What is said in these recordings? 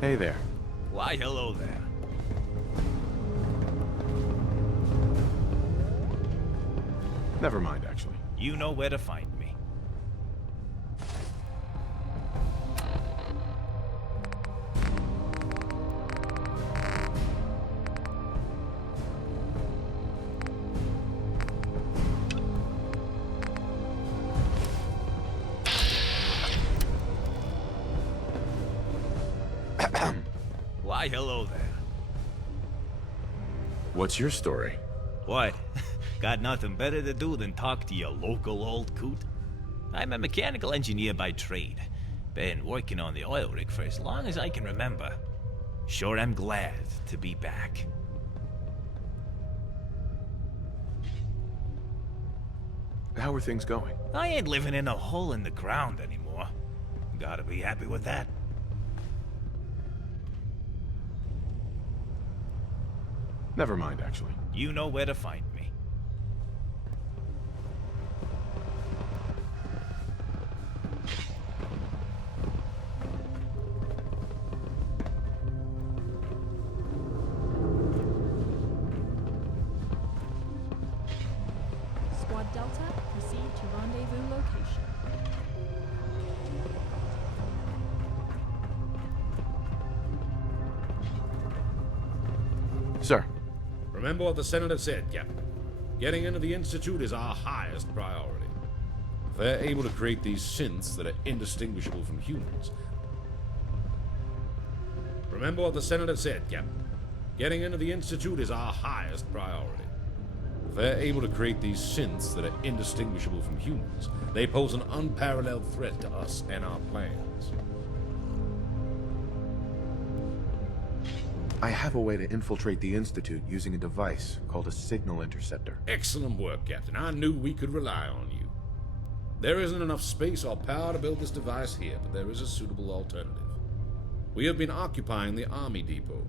Hey there. Why, hello there. Never mind, actually. You know where to find me. Why, hello there. What's your story? What? Got nothing better to do than talk to your local old coot? I'm a mechanical engineer by trade. Been working on the oil rig for as long as I can remember. Sure am glad to be back. How are things going? I ain't living in a hole in the ground anymore. Gotta be happy with that. Never mind, actually. You know where to find me. Squad Delta, proceed to rendezvous location. Sir. Remember what the Senator said, Captain. Getting into the Institute is our highest priority. If they're able to create these synths that are indistinguishable from humans. Remember what the Senator said, Captain. Getting into the Institute is our highest priority. If they're able to create these synths that are indistinguishable from humans, they pose an unparalleled threat to us and our plans. I have a way to infiltrate the Institute using a device called a signal interceptor. Excellent work, Captain. I knew we could rely on you. There isn't enough space or power to build this device here, but there is a suitable alternative. We have been occupying the Army Depot.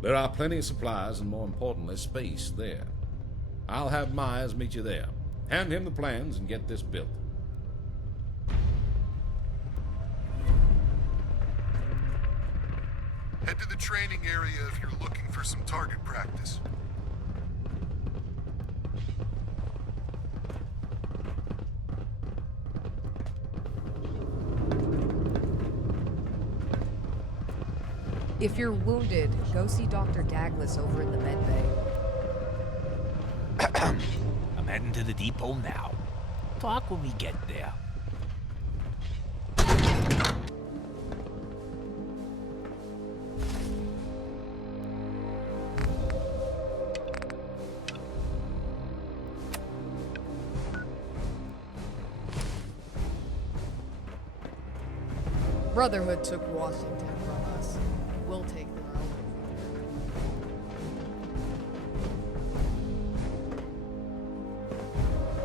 There are plenty of supplies and, more importantly, space there. I'll have Myers meet you there. Hand him the plans and get this built. Head to the training area if you're looking for some target practice. If you're wounded, go see Dr. Douglas over in the medbay. I'm heading to the depot now. Talk when we get there. Brotherhood took Washington from us. We'll take them out.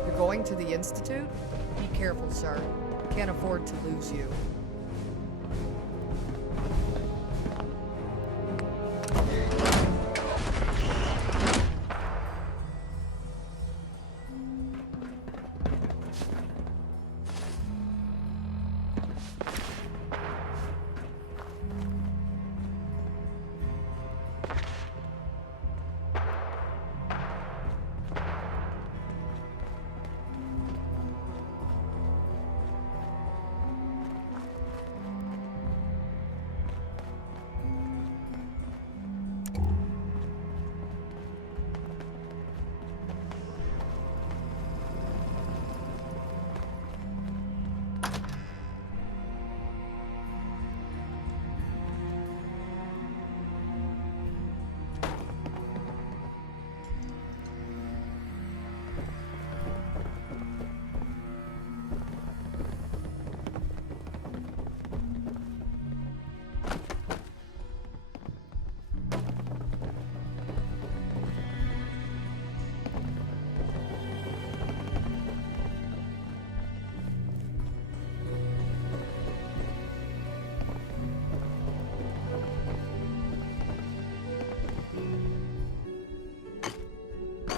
You're going to the Institute? Be careful, sir. Can't afford to lose you.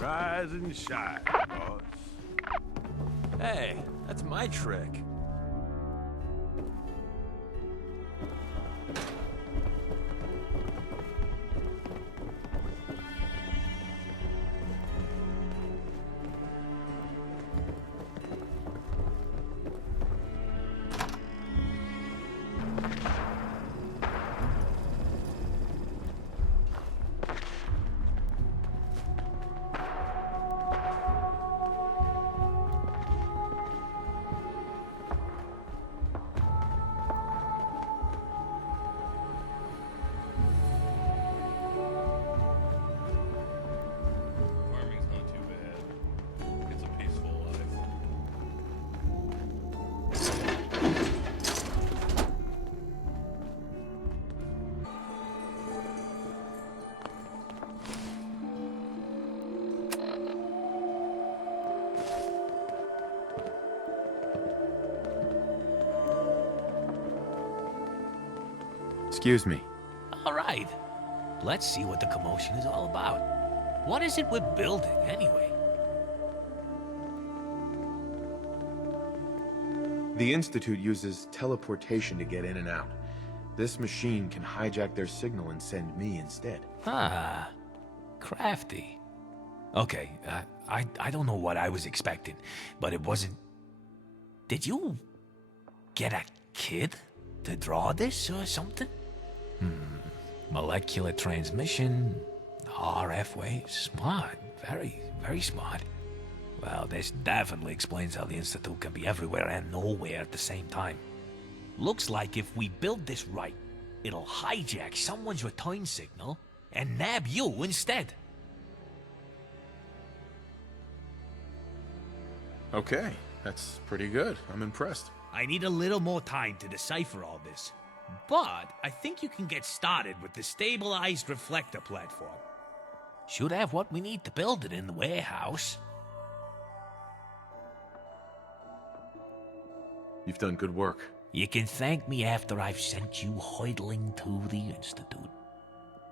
Rise and shine, boss. Hey, that's my trick. Excuse me. All right. Let's see what the commotion is all about. What is it we're building, anyway? The Institute uses teleportation to get in and out. This machine can hijack their signal and send me instead. Ah, crafty. Okay, I don't know what I was expecting, but it wasn't... Did you get a kid to draw this or something? Molecular transmission, RF waves, smart, very, very smart. Well, this definitely explains how the Institute can be everywhere and nowhere at the same time. Looks like if we build this right, it'll hijack someone's return signal and nab you instead. Okay, that's pretty good. I'm impressed. I need a little more time to decipher all this, but I think you can get started with the stabilized reflector platform. Should have what we need to build it in the warehouse. You've done good work. You can thank me after I've sent you hurtling to the Institute.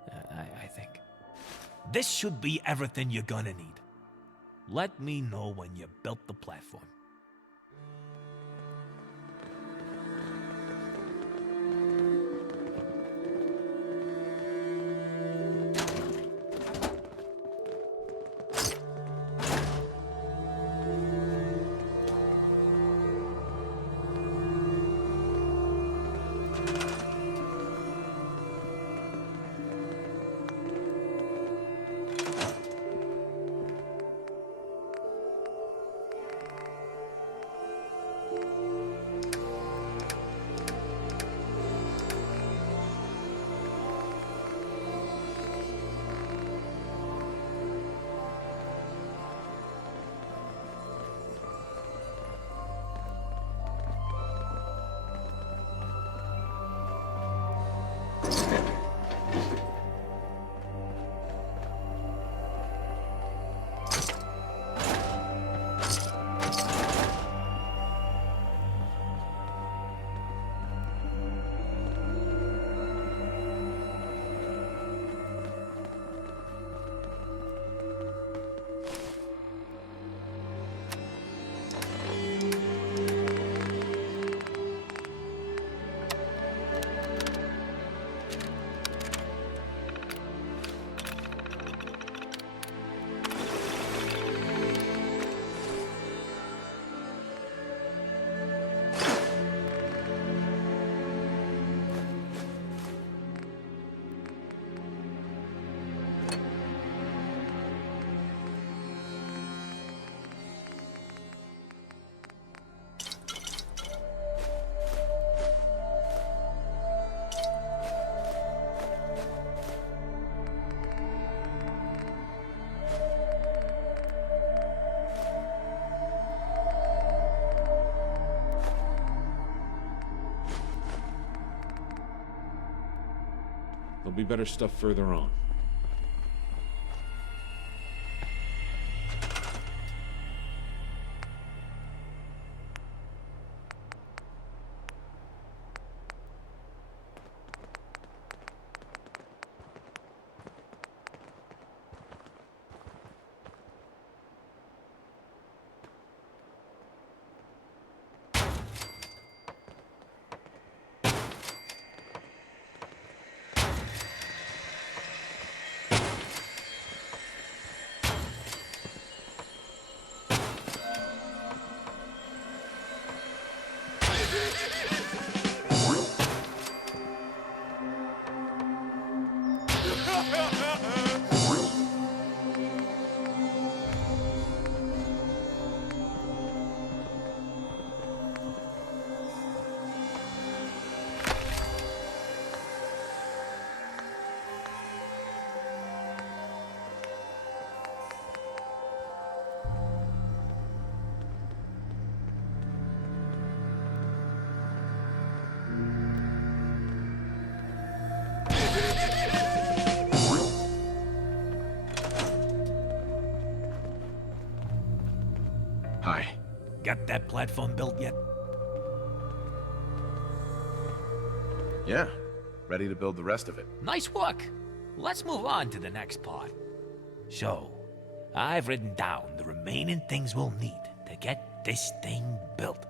I think. This should be everything you're gonna need. Let me know when you built the platform. There'll be better stuff further on. Hi. Got that platform built yet? Yeah. ready to build the rest of it. Nice work. Let's move on to the next part. So, I've written down the remaining things we'll need to get this thing built.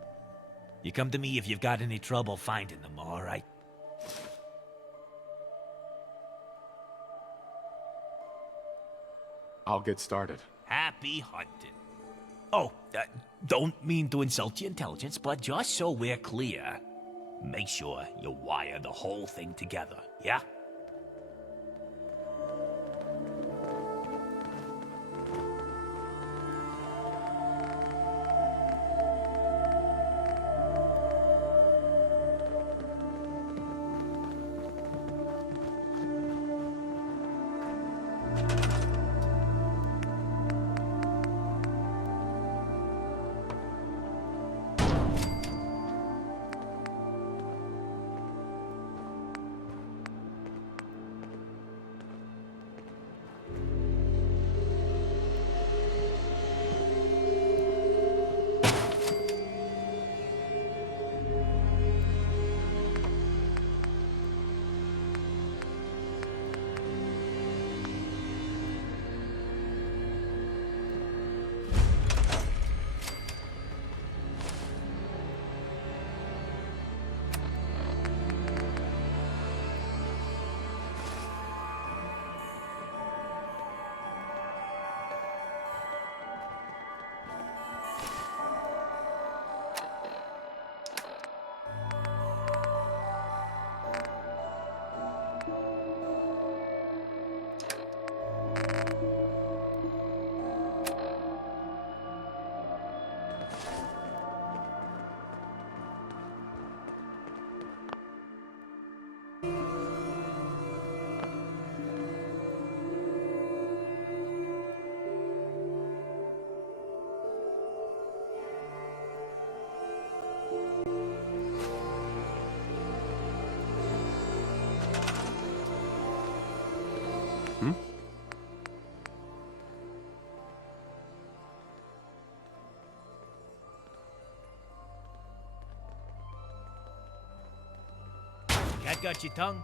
You come to me if you've got any trouble finding them, all right? I'll get started. Happy hunting. Oh, don't mean to insult your intelligence, but just so we're clear, make sure you wire the whole thing together, yeah? Cat got your tongue?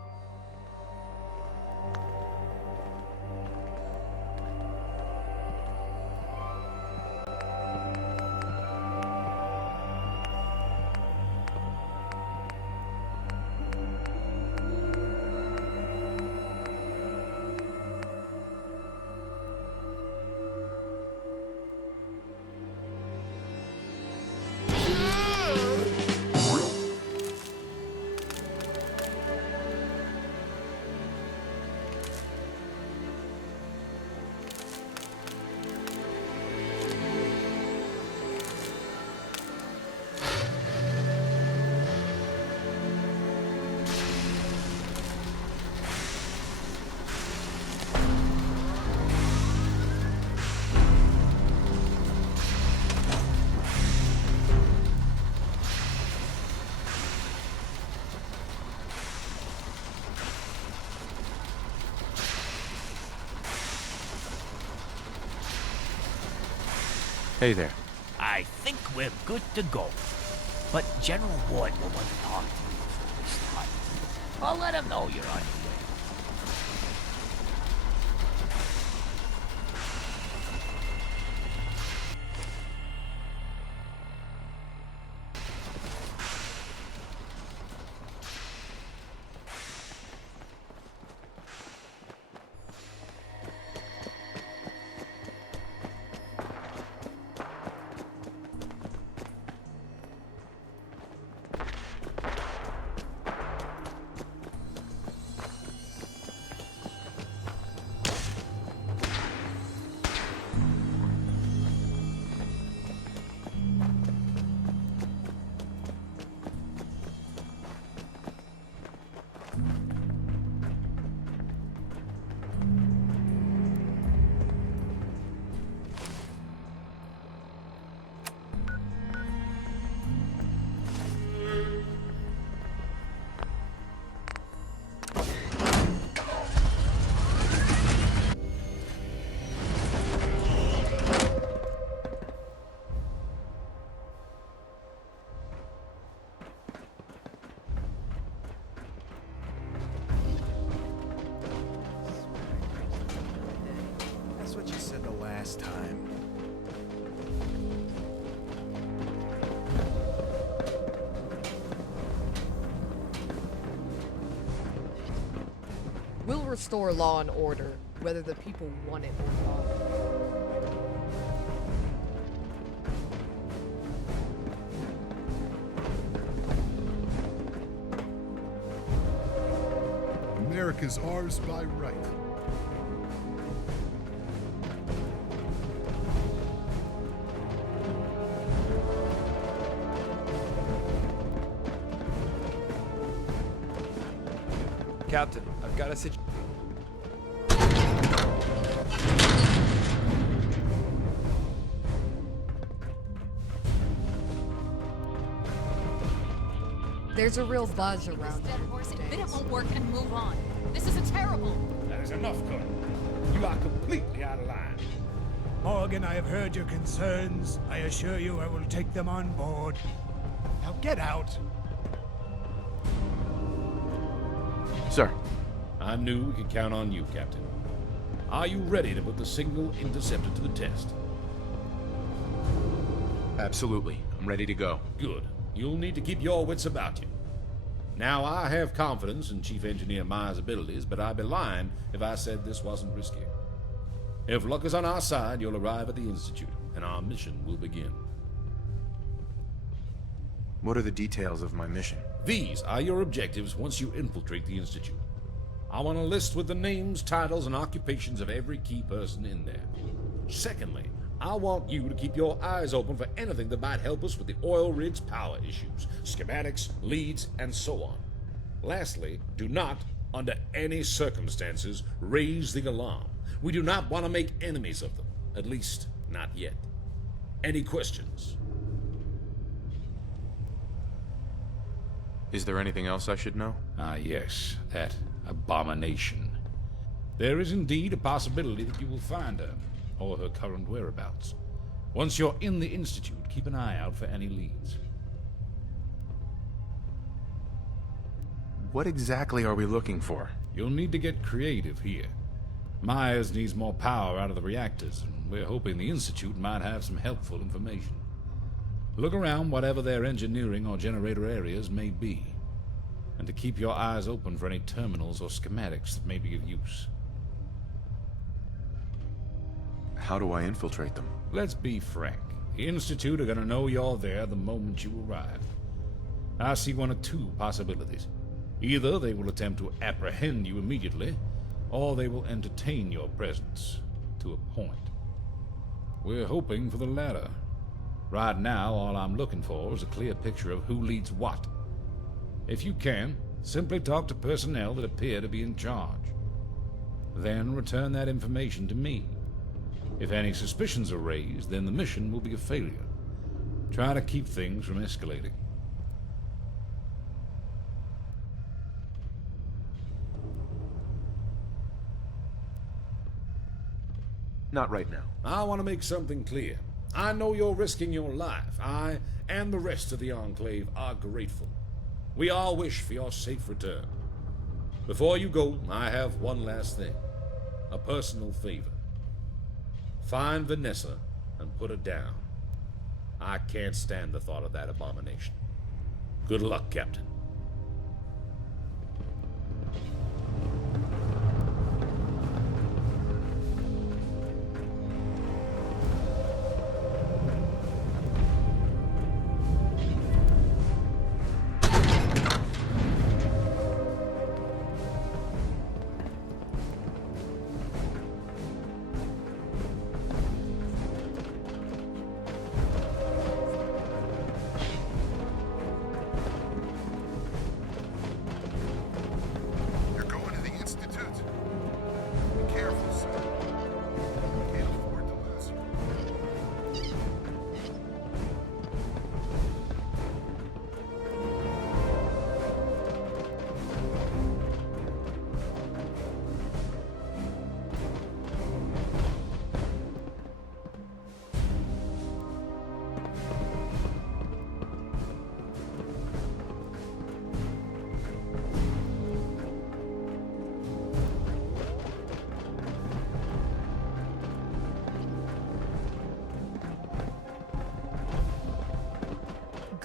Hey there. I think we're good to go. But General Ward will want to talk to you before we start. I'll let him know you're on your way. last time. We'll restore law and order, whether the people want it or not. America's ours by right. Captain, I've got a situation. There's a real buzz around Dead here horse, these admit it days. won't work and move on. This is a terrible. That is enough, Colonel. You are completely out of line. Morgan, I have heard your concerns. I assure you I will take them on board. Now get out. Sir, I knew we could count on you, Captain. Are you ready to put the signal interceptor to the test? absolutely. I'm ready to go. Good. You'll need to keep your wits about you. Now, I have confidence in Chief Engineer Myers' abilities, but I'd be lying if I said this wasn't risky. If luck is on our side, you'll arrive at the Institute, and our mission will begin. What are the details of my mission? These are your objectives once you infiltrate the Institute. I want a list with the names, titles, and occupations of every key person in there. Secondly, I want you to keep your eyes open for anything that might help us with the oil rig's power issues, schematics, leads, and so on. Lastly, do not, under any circumstances, raise the alarm. We do not want to make enemies of them, at least not yet. Any questions? Is there anything else I should know? Yes, that abomination. There is indeed a possibility that you will find her, or her current whereabouts. Once you're in the Institute, keep an eye out for any leads. What exactly are we looking for? You'll need to get creative here. Myers needs more power out of the reactors, and we're hoping the Institute might have some helpful information. Look around whatever their engineering or generator areas may be, and to keep your eyes open for any terminals or schematics that may be of use. How do I infiltrate them? Let's be frank. The Institute are gonna know you're there the moment you arrive. I see one of two possibilities. Either they will attempt to apprehend you immediately, or they will entertain your presence, to a point. We're hoping for the latter. Right now, all I'm looking for is a clear picture of who leads what. If you can, simply talk to personnel that appear to be in charge. Then return that information to me. If any suspicions are raised, then the mission will be a failure. Try to keep things from escalating. Not right now. I want to make something clear. I know you're risking your life. I and the rest of the Enclave are grateful. We all wish for your safe return. Before you go, I have one last thing. A personal favor. Find Vanessa and put her down. I can't stand the thought of that abomination. Good luck, Captain.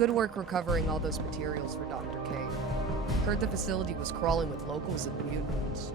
Good work recovering all those materials for Dr. K. Heard the facility was crawling with locals and mutants.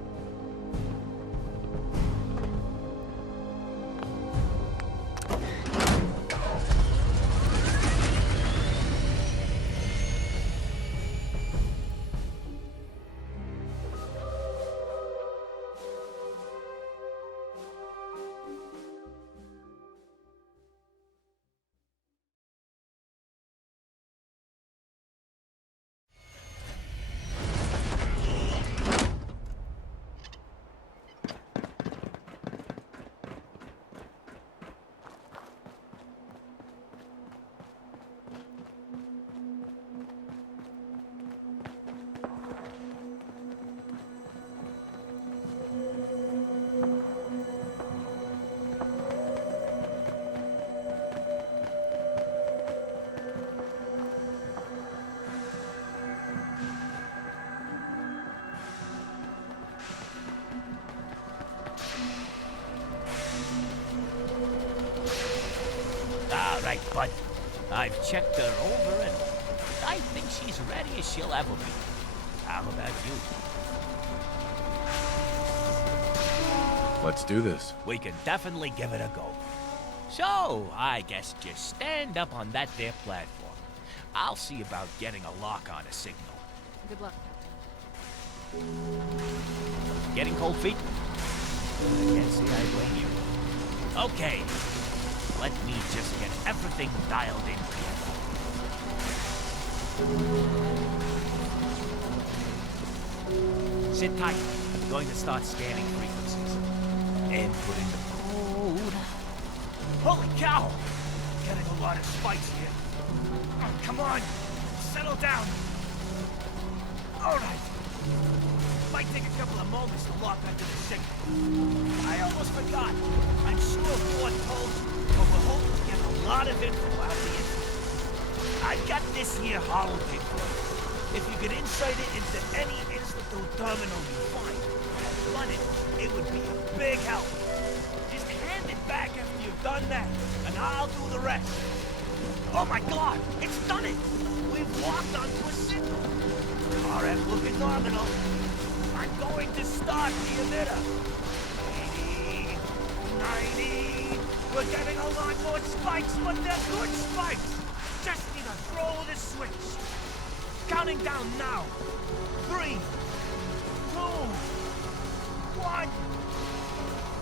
All right, bud. I've checked her over, and I think she's ready as she'll ever be. How about you? Let's do this. We can definitely give it a go. So, I guess just stand up on that there platform. I'll see about getting a lock on a signal. Good luck, Captain. Getting cold feet? I can't say I blame you. Okay. Let me just get everything dialed in here. Sit tight. I'm going to start scanning frequencies. And put in the code. Holy cow! Getting a lot of spikes here. Oh, come on! Settle down! Alright. Might take a couple of moments to lock onto the signal. I almost forgot. I'm sure Ford told you, but we're hoping to get a lot of info out of the I've got this here holotape for you. If you could insert it into any Institute terminal you find and run it, it would be a big help. Just hand it back after you've done that, and I'll do the rest. Oh my god, it's done it! We've locked onto a signal. RF looking nominal. I'm going to start the emitter. 80, 90. We're getting a lot more spikes, but they're good spikes. Just need to throw the switch. Counting down now. 3, 2, 1.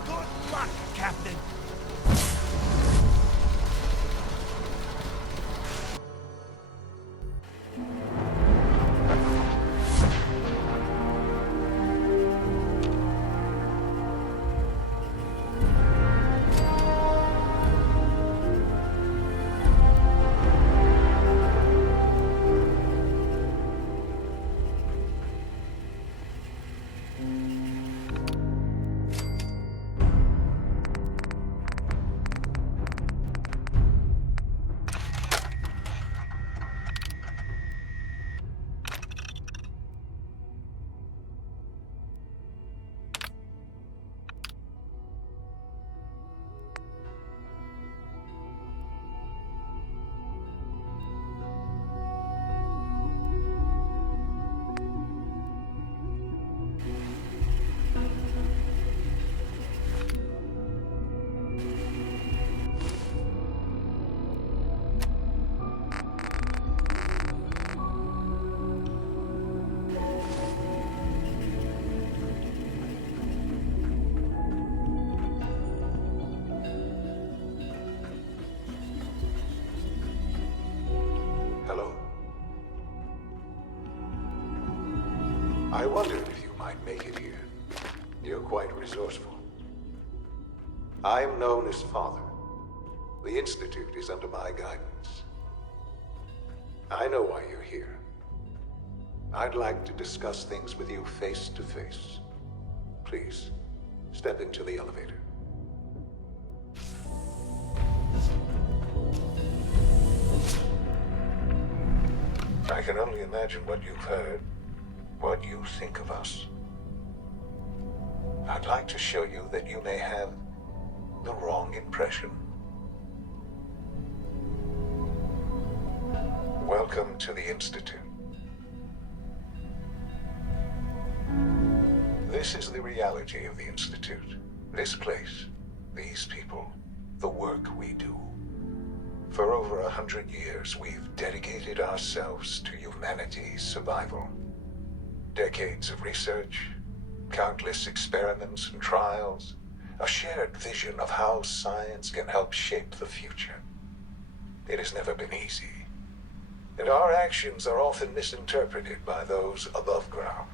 Good luck, Captain. I wondered if you might make it here. You're quite resourceful. I'm known as Father. The Institute is under my guidance. I know why you're here. I'd like to discuss things with you face to face. Please, step into the elevator. I can only imagine what you've heard, what you think of us. I'd like to show you that you may have the wrong impression. Welcome to the Institute. This is the reality of the Institute. This place, these people, the work we do. For over 100 years, we've dedicated ourselves to humanity's survival. Decades of research, countless experiments and trials, a shared vision of how science can help shape the future. It has never been easy, and our actions are often misinterpreted by those above ground.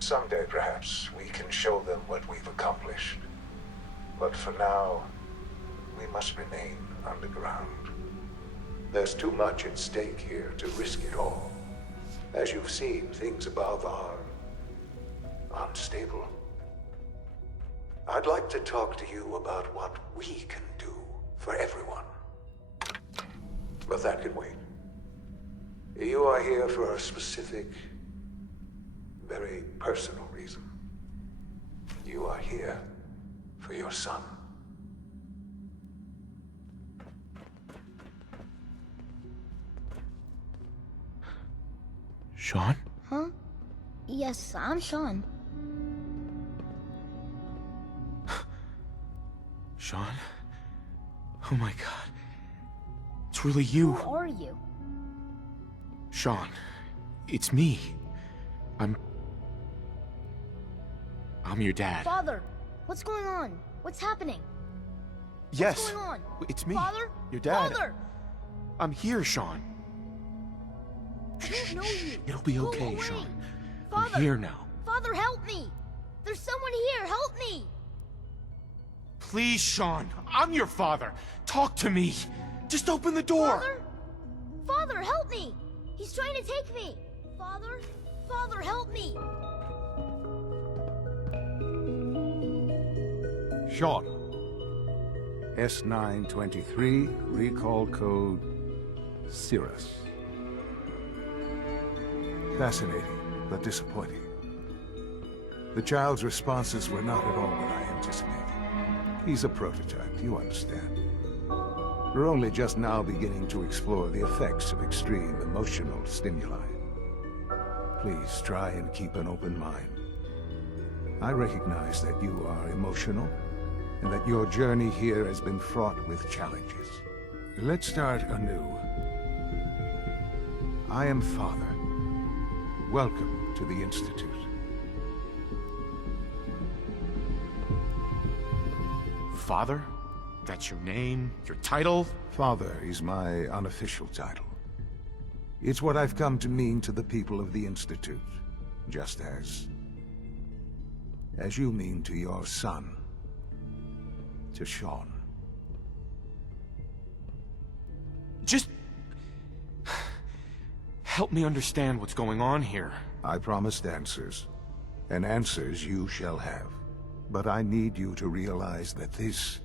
Someday, perhaps, we can show them what we've accomplished. But for now, we must remain underground. There's too much at stake here to risk it all. As you've seen, things above are unstable. I'd like to talk to you about what we can do for everyone. But that can wait. You are here for a specific, very personal reason. You are here for your son. Sean? Huh? Yes, I'm Sean. Sean? Oh my god. It's really you. Who are you? Sean, it's me. I'm your dad. Father, what's going on? What's happening? Yes. What's going on? It's me. Father? Your dad. Father! I'm here, Sean. I don't know you. It'll be Go okay, away. Sean. Father! I'm here now. Father, help me! There's someone here, help me! Please, Sean. I'm your father. Talk to me. Just open the door. Father? Father, help me! He's trying to take me! Father? Father, help me! Sean. S923, recall code Cirrus. Fascinating, but disappointing. The child's responses were not at all what I anticipated. He's a prototype, you understand. We're only just now beginning to explore the effects of extreme emotional stimuli. Please try and keep an open mind. I recognize that you are emotional, and that your journey here has been fraught with challenges. Let's start anew. I am Father. Welcome to the Institute. Father? That's your name? Your title? Father is my unofficial title. It's what I've come to mean to the people of the Institute, just as you mean to your son, to Sean. Just help me understand what's going on here. I promised answers, and answers you shall have. But I need you to realize that this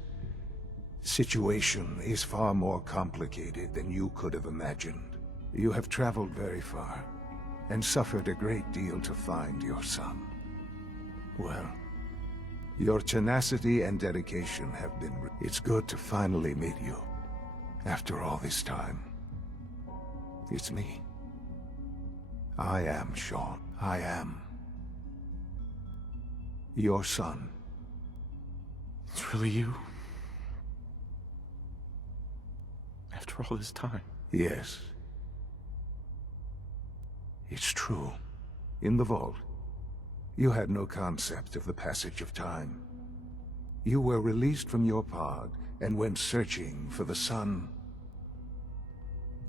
situation is far more complicated than you could have imagined. You have traveled very far, and suffered a great deal to find your son. Well, your tenacity and dedication have been... It's good to finally meet you. After all this time. It's me. I am Sean. I am your son. It's really you? After all this time? Yes. It's true. In the vault, you had no concept of the passage of time. You were released from your pod and went searching for the son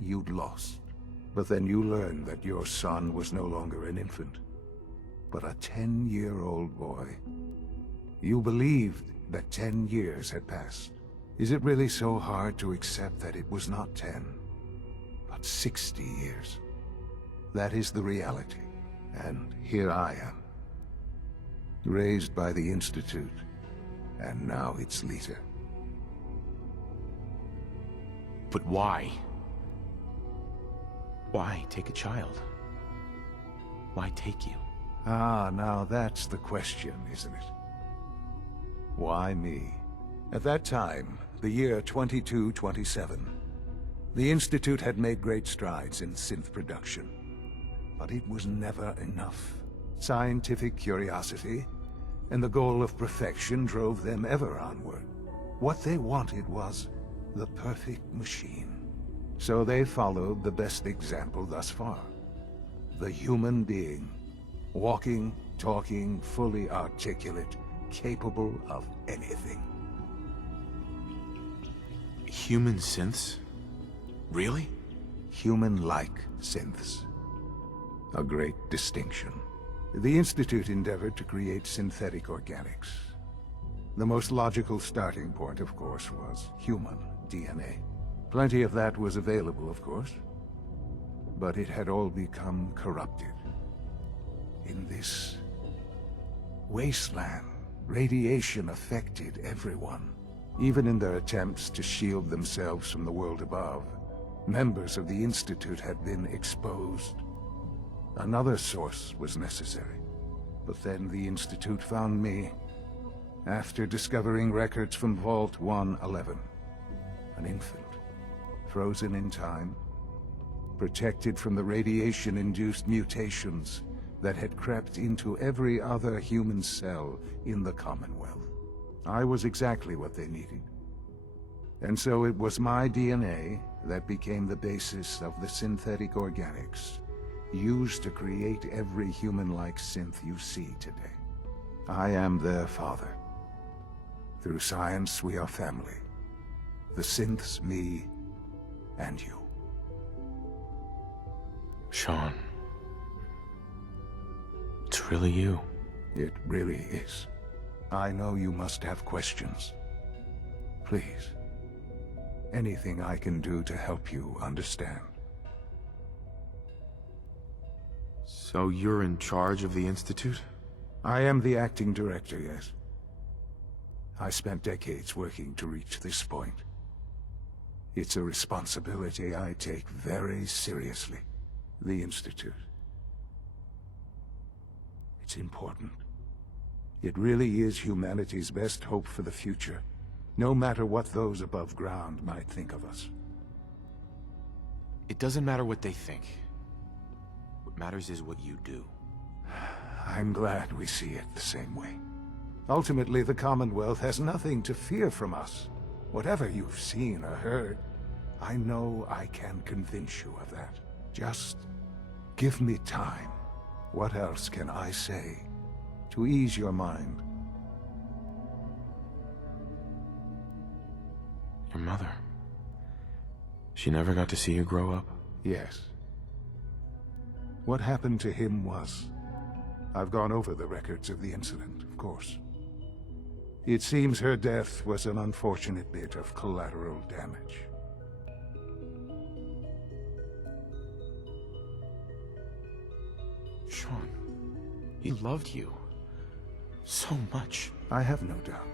you'd lost. But then you learned that your son was no longer an infant, but a 10-year-old boy. You believed that 10 years had passed. Is it really so hard to accept that it was not 10, but 60 years? That is the reality, and here I am. Raised by the Institute, and now its leader. But why? Why take a child? Why take you? Ah, now that's the question, isn't it? Why me? At that time, the year 2227, The Institute had made great strides in synth production, but it was never enough. Scientific curiosity and the goal of perfection drove them ever onward. What they wanted was the perfect machine. So they followed the best example thus far. The human being. Walking, talking, fully articulate, capable of anything. Human synths? Really? Human-like synths. A great distinction. The Institute endeavored to create synthetic organics. The most logical starting point, of course, was human DNA. Plenty of that was available, of course. But it had all become corrupted. In this wasteland, radiation affected everyone. Even in their attempts to shield themselves from the world above, members of the Institute had been exposed. Another source was necessary. But then the Institute found me, after discovering records from Vault 111. An infant, frozen in time, protected from the radiation-induced mutations that had crept into every other human cell in the Commonwealth. I was exactly what they needed. And so it was my DNA that became the basis of the synthetic organics used to create every human-like synth you see today. I am their father. Through science, we are family. The synths, me, and you. Sean. It's really you. It really is. I know you must have questions. Please. Anything I can do to help you understand. So you're in charge of the Institute? I am the acting director, yes. I spent decades working to reach this point. It's a responsibility I take very seriously. The Institute. It's important. It really is humanity's best hope for the future, no matter what those above ground might think of us. It doesn't matter what they think. What matters is what you do. I'm glad we see it the same way. Ultimately, the Commonwealth has nothing to fear from us. Whatever you've seen or heard, I know I can convince you of that. Just give me time. What else can I say to ease your mind? Your mother. She never got to see you grow up? Yes. What happened to him was... I've gone over the records of the incident, of course. It seems her death was an unfortunate bit of collateral damage. Sean, he loved you. So much. I have no doubt.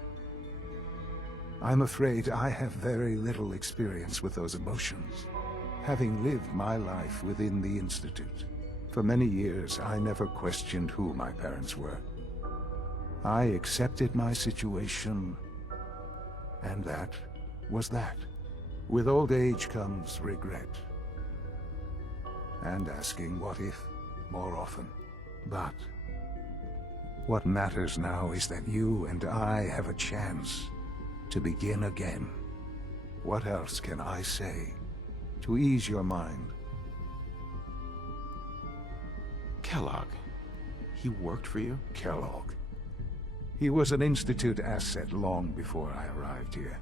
I'm afraid I have very little experience with those emotions, having lived my life within the Institute. For many years, I never questioned who my parents were. I accepted my situation, and that was that. With old age comes regret, and asking what if more often. But what matters now is that you and I have a chance to begin again. What else can I say to ease your mind? Kellogg. He worked for you? Kellogg. He was an Institute asset long before I arrived here.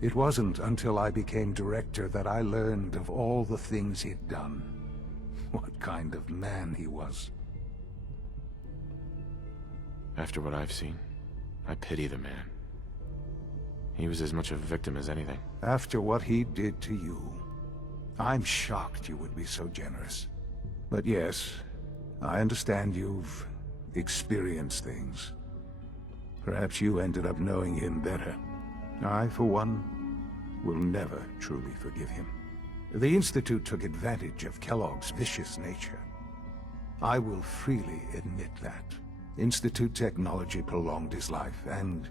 It wasn't until I became director that I learned of all the things he'd done. What kind of man he was. After what I've seen, I pity the man. He was as much a victim as anything. After what he did to you, I'm shocked you would be so generous. But yes, I understand you've experienced things. Perhaps you ended up knowing him better. I, for one, will never truly forgive him. The Institute took advantage of Kellogg's vicious nature. I will freely admit that. Institute technology prolonged his life, and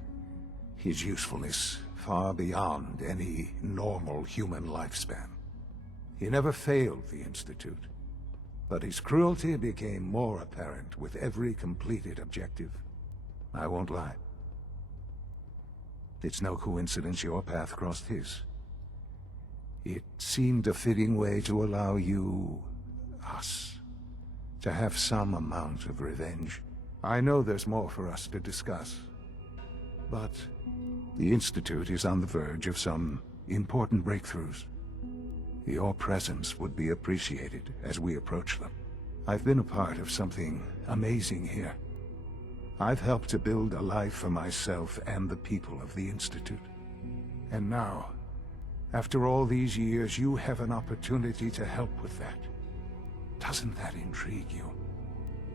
his usefulness far beyond any normal human lifespan. He never failed the Institute, but his cruelty became more apparent with every completed objective. I won't lie. It's no coincidence your path crossed his. It seemed a fitting way to allow you, us, to have some amount of revenge. I know there's more for us to discuss, but the Institute is on the verge of some important breakthroughs. Your presence would be appreciated as we approach them. I've been a part of something amazing here. I've helped to build a life for myself and the people of the Institute. And now, after all these years, you have an opportunity to help with that. Doesn't that intrigue you?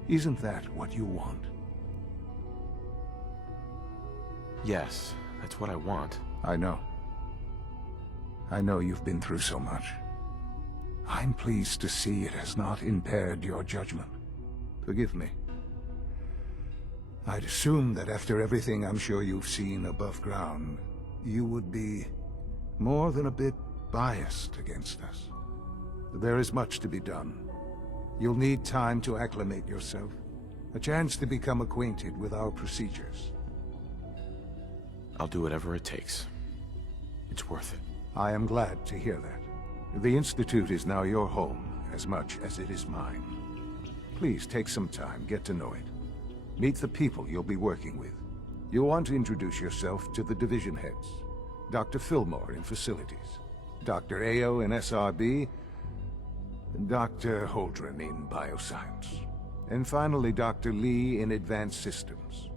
Isn't that what you want? Yes, that's what I want. I know. I know you've been through so much. I'm pleased to see it has not impaired your judgment. Forgive me. I'd assume that after everything I'm sure you've seen above ground, you would be more than a bit biased against us. There is much to be done. You'll need time to acclimate yourself, a chance to become acquainted with our procedures. I'll do whatever it takes. It's worth it. I am glad to hear that. The Institute is now your home as much as it is mine. Please take some time, get to know it. Meet the people you'll be working with. You'll want to introduce yourself to the division heads. Dr. Fillmore in Facilities, Dr. Ayo in SRB, and Dr. Holdren in Bioscience. And finally, Dr. Lee in Advanced Systems.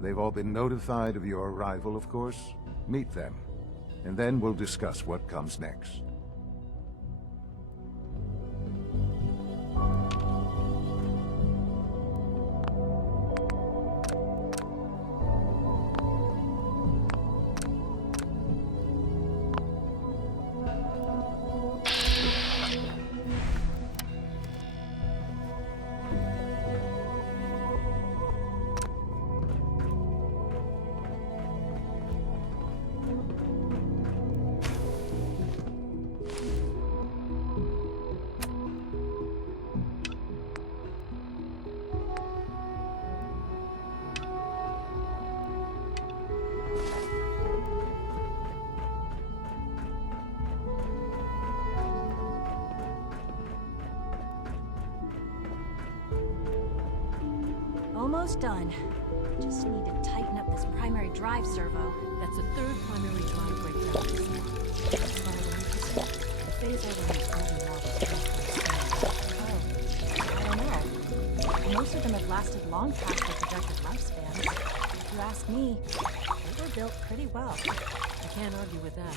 They've all been notified of your arrival, of course. Meet them, and then we'll discuss what comes next. Almost done. Just need to tighten up this primary drive servo. That's the third primary drive breakdown this month. That's following the phase over these older models. Oh, I don't know. Most of them have lasted long past their projected lifespans. If you ask me, they were built pretty well. I can't argue with that.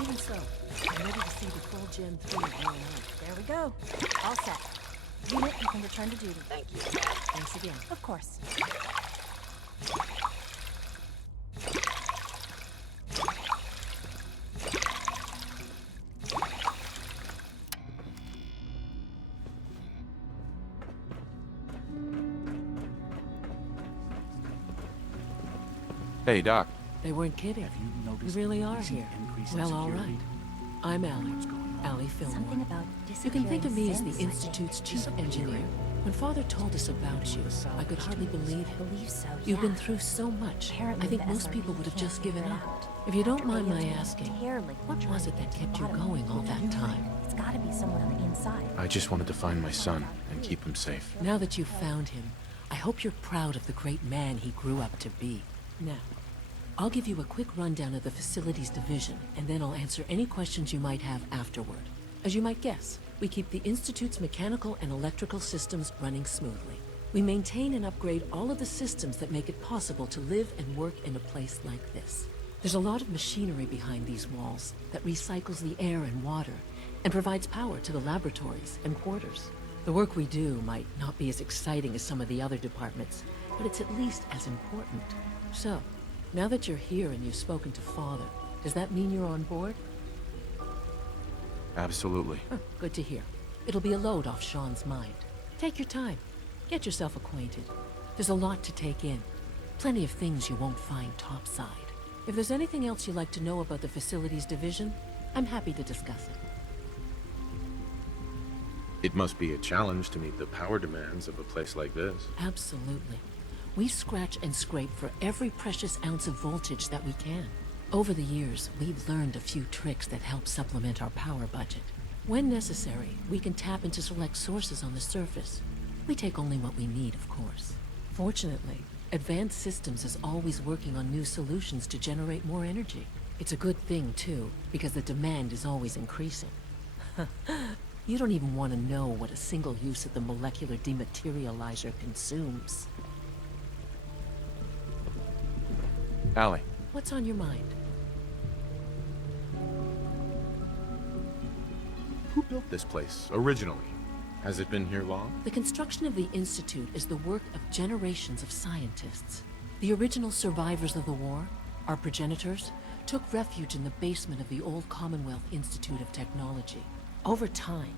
Even so, I'm ready to see the full Gen 3 going on. There we go. All set. Unit, you can return to duty. Thank you. Thanks again. Of course. Hey, Doc. They weren't kidding. You really are here. Well, all right. I'm Allie Fillmore. Something about You can think of me as the disappearing Institute's chief engineer. When Father told us about you, I could hardly believe it. You've been through so much. I think most people would have just given up. If you don't mind my asking, what was it that kept you going all that time? It's gotta be somewhere on the inside. I just wanted to find my son and keep him safe. Now that you've found him, I hope you're proud of the great man he grew up to be. Now, I'll give you a quick rundown of the Facilities Division, and then I'll answer any questions you might have afterward. As you might guess, we keep the Institute's mechanical and electrical systems running smoothly. We maintain and upgrade all of the systems that make it possible to live and work in a place like this. There's a lot of machinery behind these walls that recycles the air and water and provides power to the laboratories and quarters. The work we do might not be as exciting as some of the other departments, but it's at least as important. So, now that you're here and you've spoken to Father, does that mean you're on board? Absolutely. Good to hear. It'll be a load off Sean's mind. Take your time. Get yourself acquainted. There's a lot to take in. Plenty of things you won't find topside. If there's anything else you'd like to know about the Facilities Division, I'm happy to discuss it. It must be a challenge to meet the power demands of a place like this. Absolutely. We scratch and scrape for every precious ounce of voltage that we can. Over the years, we've learned a few tricks that help supplement our power budget. When necessary, we can tap into select sources on the surface. We take only what we need, of course. Fortunately, Advanced Systems is always working on new solutions to generate more energy. It's a good thing, too, because the demand is always increasing. You don't even want to know what a single use of the molecular dematerializer consumes. Allie. What's on your mind? Who built this place, originally? Has it been here long? The construction of the Institute is the work of generations of scientists. The original survivors of the war, our progenitors, took refuge in the basement of the old Commonwealth Institute of Technology. Over time,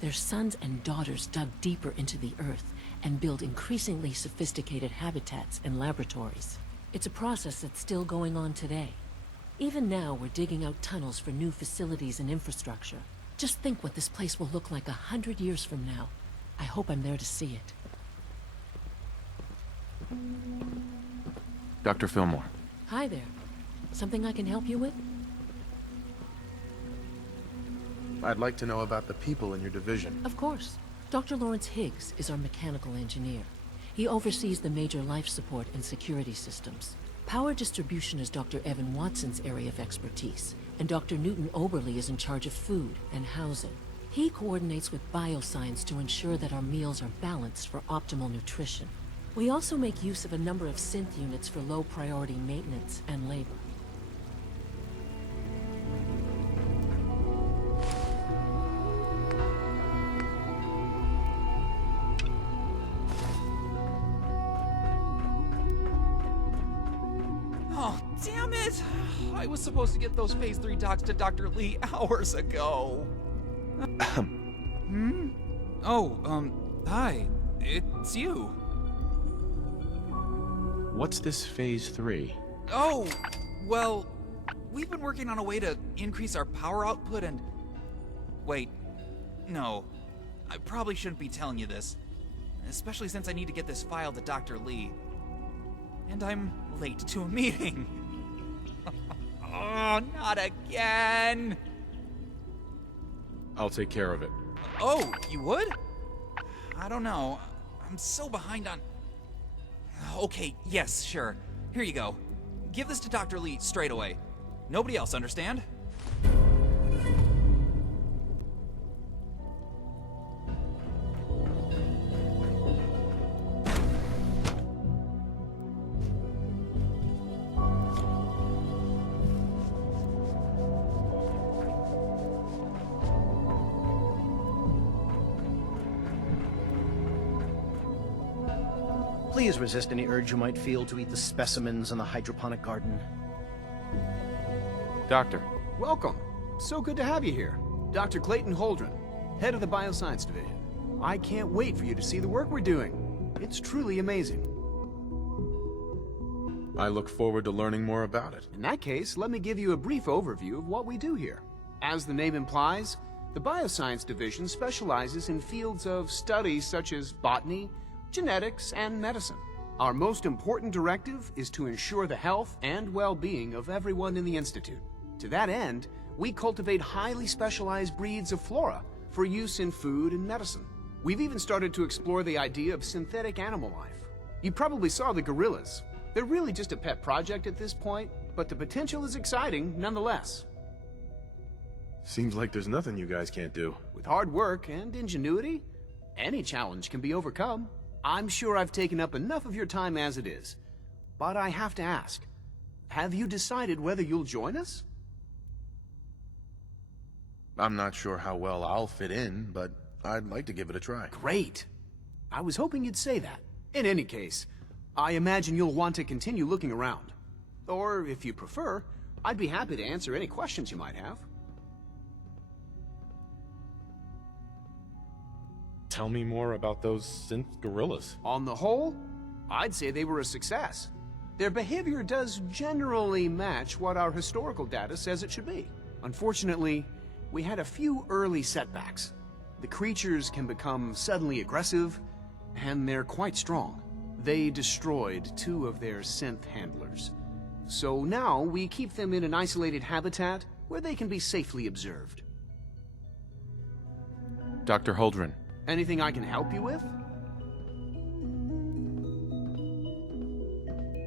their sons and daughters dug deeper into the earth and built increasingly sophisticated habitats and laboratories. It's a process that's still going on today. Even now, we're digging out tunnels for new facilities and infrastructure. Just think what this place will look like 100 years from now. I hope I'm there to see it. Dr. Fillmore. Hi there. Something I can help you with? I'd like to know about the people in your division. Of course. Dr. Lawrence Higgs is our mechanical engineer. He oversees the major life support and security systems. Power distribution is Dr. Evan Watson's area of expertise, and Dr. Newton Oberly is in charge of food and housing. He coordinates with bioscience to ensure that our meals are balanced for optimal nutrition. We also make use of a number of synth units for low-priority maintenance and labor. Oh, damn it! I was supposed to get those Phase 3 docs to Dr. Lee hours ago. Hi. It's you. What's this Phase 3? Oh, well, we've been working on a way to increase our power output and... Wait, no. I probably shouldn't be telling you this. Especially since I need to get this file to Dr. Lee. And I'm late to a meeting. Oh, not again! I'll take care of it. Oh, you would? I don't know. I'm so behind on... Okay, yes, sure. Here you go. Give this to Dr. Lee straight away. Nobody else, understand? Please resist any urge you might feel to eat the specimens in the hydroponic garden. Doctor. Welcome. So good to have you here. Dr. Clayton Holdren, head of the Bioscience Division. I can't wait for you to see the work we're doing. It's truly amazing. I look forward to learning more about it. In that case, let me give you a brief overview of what we do here. As the name implies, the Bioscience Division specializes in fields of studies such as botany, genetics, and medicine. Our most important directive is to ensure the health and well-being of everyone in the Institute. To that end, we cultivate highly specialized breeds of flora for use in food and medicine. We've even started to explore the idea of synthetic animal life. You probably saw the gorillas. They're really just a pet project at this point, but the potential is exciting nonetheless. Seems like there's nothing you guys can't do. With hard work and ingenuity, any challenge can be overcome. I'm sure I've taken up enough of your time as it is, but I have to ask, have you decided whether you'll join us? I'm not sure how well I'll fit in, but I'd like to give it a try. Great. I was hoping you'd say that. In any case, I imagine you'll want to continue looking around. Or, if you prefer, I'd be happy to answer any questions you might have. Tell me more about those synth gorillas. On the whole, I'd say they were a success. Their behavior does generally match what our historical data says it should be. Unfortunately, we had a few early setbacks. The The creatures can become suddenly aggressive, and they're quite strong. They destroyed 2 of their synth handlers. So now we keep them in an isolated habitat where they can be safely observed. Dr. Holdren. Anything I can help you with?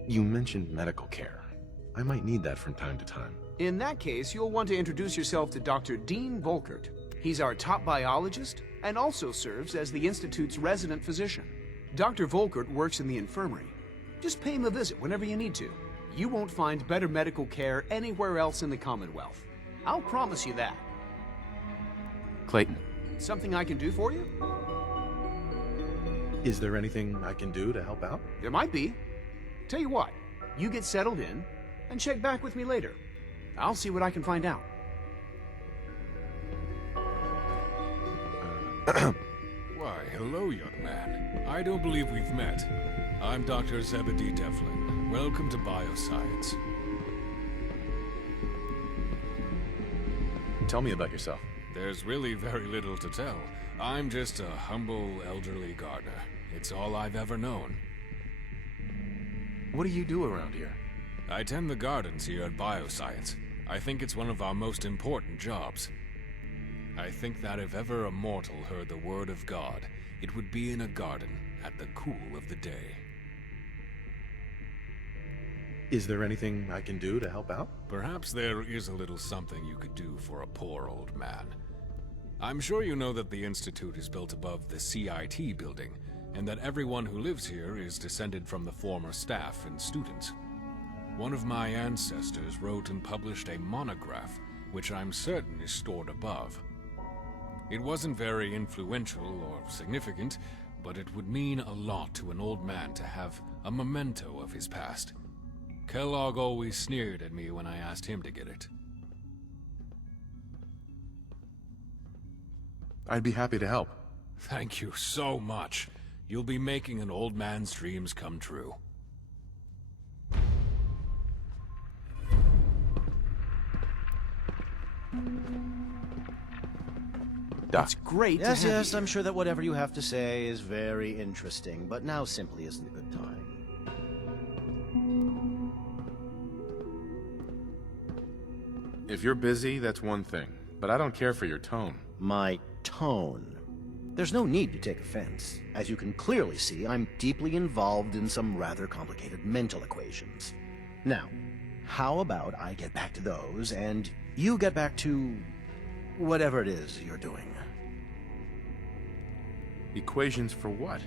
You mentioned medical care. I might need that from time to time. In that case, you'll want to introduce yourself to Dr. Dean Volkert. He's our top biologist and also serves as the Institute's resident physician. Dr. Volkert works in the infirmary. Just pay him a visit whenever you need to. You won't find better medical care anywhere else in the Commonwealth. I'll promise you that. Clayton. Something I can do for you? Is there anything I can do to help out? There might be. Tell you what, you get settled in and check back with me later. I'll see what I can find out. Why, hello, young man. I don't believe we've met. I'm Dr. Zebedee Devlin. Welcome to Bioscience. Tell me about yourself. There's really very little to tell. I'm just a humble, elderly gardener. It's all I've ever known. What do you do around here? I tend the gardens here at Bioscience. I think it's one of our most important jobs. I think that if ever a mortal heard the word of God, it would be in a garden at the cool of the day. Is there anything I can do to help out? Perhaps there is a little something you could do for a poor old man. I'm sure you know that the Institute is built above the CIT building, and that everyone who lives here is descended from the former staff and students. One of my ancestors wrote and published a monograph, which I'm certain is stored above. It wasn't very influential or significant, but it would mean a lot to an old man to have a memento of his past. Kellogg always sneered at me when I asked him to get it. I'd be happy to help. Thank you so much. You'll be making an old man's dreams come true. It's great Yes, to have yes, you I'm sure that whatever you have to say is very interesting, but now simply isn't a good time. If you're busy, that's one thing. But I don't care for your tone. My tone? There's no need to take offense. As you can clearly see, I'm deeply involved in some rather complicated mental equations. Now, how about I get back to those, and you get back to whatever it is you're doing. Equations for what?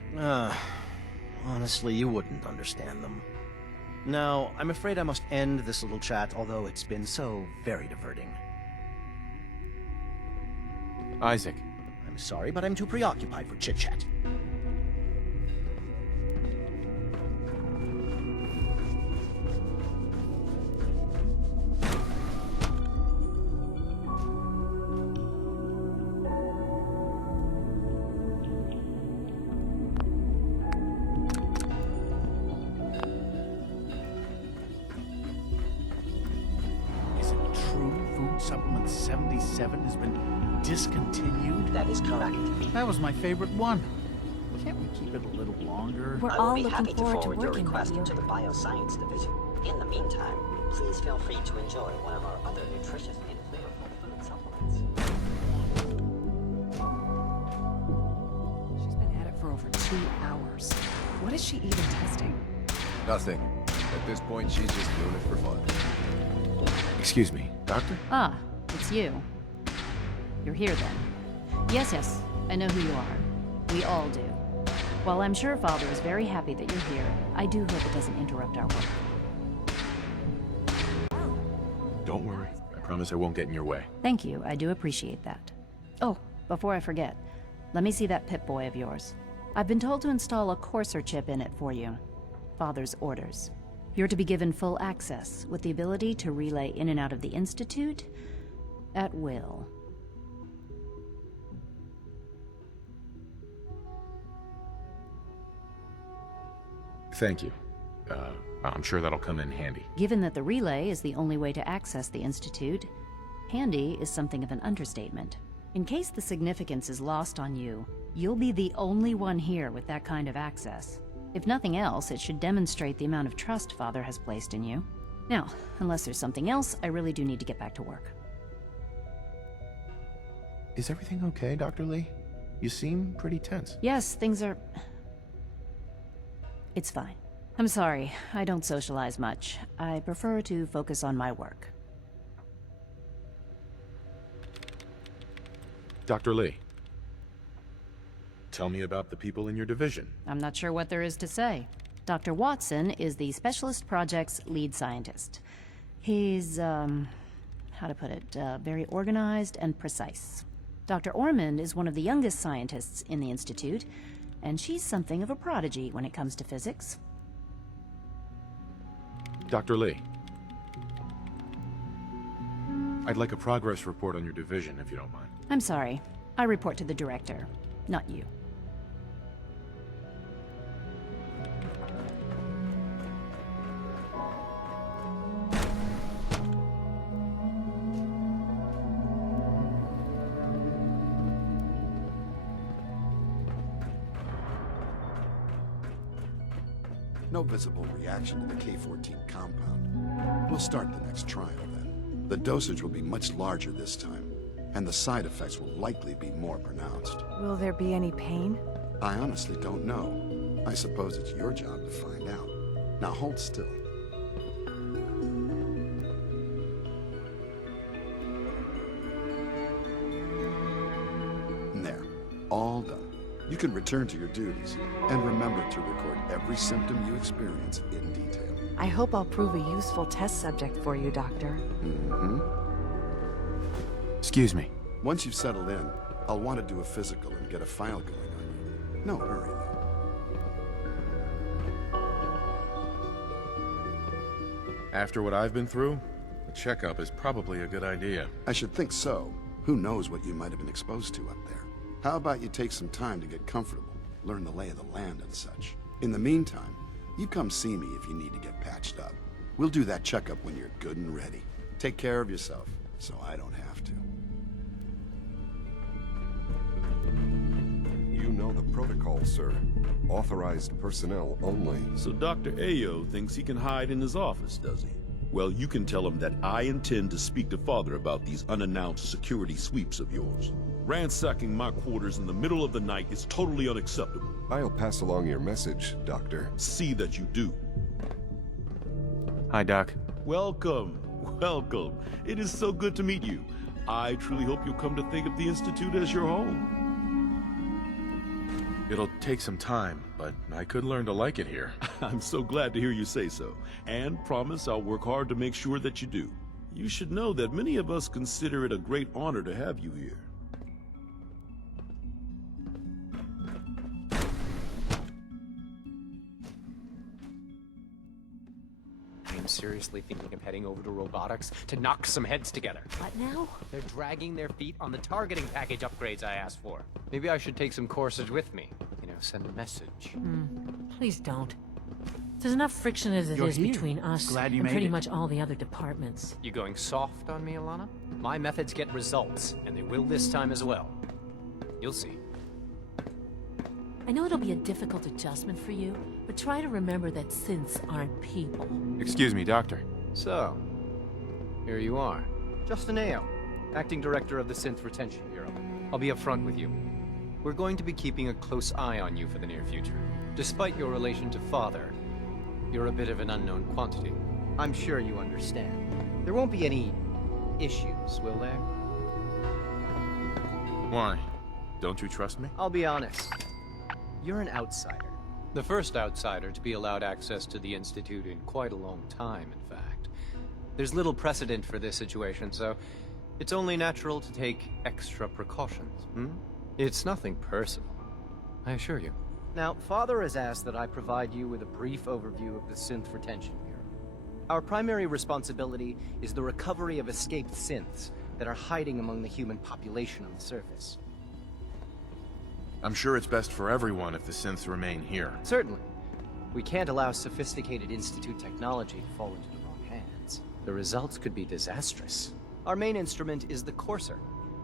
Honestly, you wouldn't understand them. Now, I'm afraid I must end this little chat, although it's been so very diverting. Isaac. I'm sorry, but I'm too preoccupied for chit-chat. Supplement 77 has been discontinued? That is correct. That was my favorite one. Can't we keep it a little longer? I will be happy to forward your request to the Bioscience Division. In the meantime, please feel free to enjoy one of our other nutritious and flavorful food supplements. She's been at it for over 2 hours. What is she even testing? Nothing. At this point, she's just doing it for fun. Excuse me, Doctor? Ah, it's you. You're here then. Yes, I know who you are. We all do. While I'm sure Father is very happy that you're here, I do hope it doesn't interrupt our work. Don't worry. I promise I won't get in your way. Thank you, I do appreciate that. Oh, before I forget, let me see that Pip-Boy of yours. I've been told to install a courser chip in it for you. Father's orders. You're to be given full access, with the ability to relay in and out of the Institute at will. Thank you. I'm sure that'll come in handy. Given that the relay is the only way to access the Institute, handy is something of an understatement. In case the significance is lost on you, you'll be the only one here with that kind of access. If nothing else, it should demonstrate the amount of trust Father has placed in you. Now, unless there's something else, I really do need to get back to work. Is everything okay, Dr. Lee? You seem pretty tense. Yes, things are... It's fine. I'm sorry, I don't socialize much. I prefer to focus on my work. Dr. Lee, tell me about the people in your division. I'm not sure what there is to say. Dr. Watson is the Specialist Project's lead scientist. He's, how to put it, very organized and precise. Dr. Ormond is one of the youngest scientists in the Institute, and she's something of a prodigy when it comes to physics. Dr. Lee, I'd like a progress report on your division, if you don't mind. I'm sorry. I report to the director, not you. No visible reaction to the K-14 compound. We'll start the next trial then. The dosage will be much larger this time, and the side effects will likely be more pronounced. Will there be any pain? I honestly don't know. I suppose it's your job to find out. Now hold still. There. All done. You can return to your duties, and remember to record every symptom you experience in detail. I hope I'll prove a useful test subject for you, Doctor. Mm-hmm. Excuse me. Once you've settled in, I'll want to do a physical and get a file going on you. No hurry, though. After what I've been through, a checkup is probably a good idea. I should think so. Who knows what you might have been exposed to up there? How about you take some time to get comfortable, learn the lay of the land and such. In the meantime, you come see me if you need to get patched up. We'll do that checkup when you're good and ready. Take care of yourself, so I don't have to. You know the protocol, sir. Authorized personnel only. So Dr. Ayo thinks he can hide in his office, does he? Well, you can tell him that I intend to speak to Father about these unannounced security sweeps of yours. Ransacking my quarters in the middle of the night is totally unacceptable. I'll pass along your message, Doctor. See that you do. Hi, Doc. Welcome. Welcome. It is so good to meet you. I truly hope you'll come to think of the Institute as your home. It'll take some time, but I could learn to like it here. I'm so glad to hear you say so, and promise I'll work hard to make sure that you do. You should know that many of us consider it a great honor to have you here. I'm seriously thinking of heading over to robotics to knock some heads together. What now? They're dragging their feet on the targeting package upgrades I asked for. Maybe I should take some courses with me. You know, send a message. Please don't. There's enough friction as it is between us Glad you and made pretty it. much all the other departments. You going soft on me, Alana? My methods get results, and they will this time as well. You'll see. I know it'll be a difficult adjustment for you, but try to remember that synths aren't people. Excuse me, Doctor. So, here you are. Justin Ayo, Acting Director of the Synth Retention Bureau. I'll be upfront with you. We're going to be keeping a close eye on you for the near future. Despite your relation to Father, you're a bit of an unknown quantity. I'm sure you understand. There won't be any issues, will there? Why? Don't you trust me? I'll be honest. You're an outsider. The first outsider to be allowed access to the Institute in quite a long time, in fact. There's little precedent for this situation, so it's only natural to take extra precautions, It's nothing personal, I assure you. Now, Father has asked that I provide you with a brief overview of the Synth Retention Bureau. Our primary responsibility is the recovery of escaped synths that are hiding among the human population on the surface. I'm sure it's best for everyone if the synths remain here. Certainly. We can't allow sophisticated Institute technology to fall into the wrong hands. The results could be disastrous. Our main instrument is the Courser,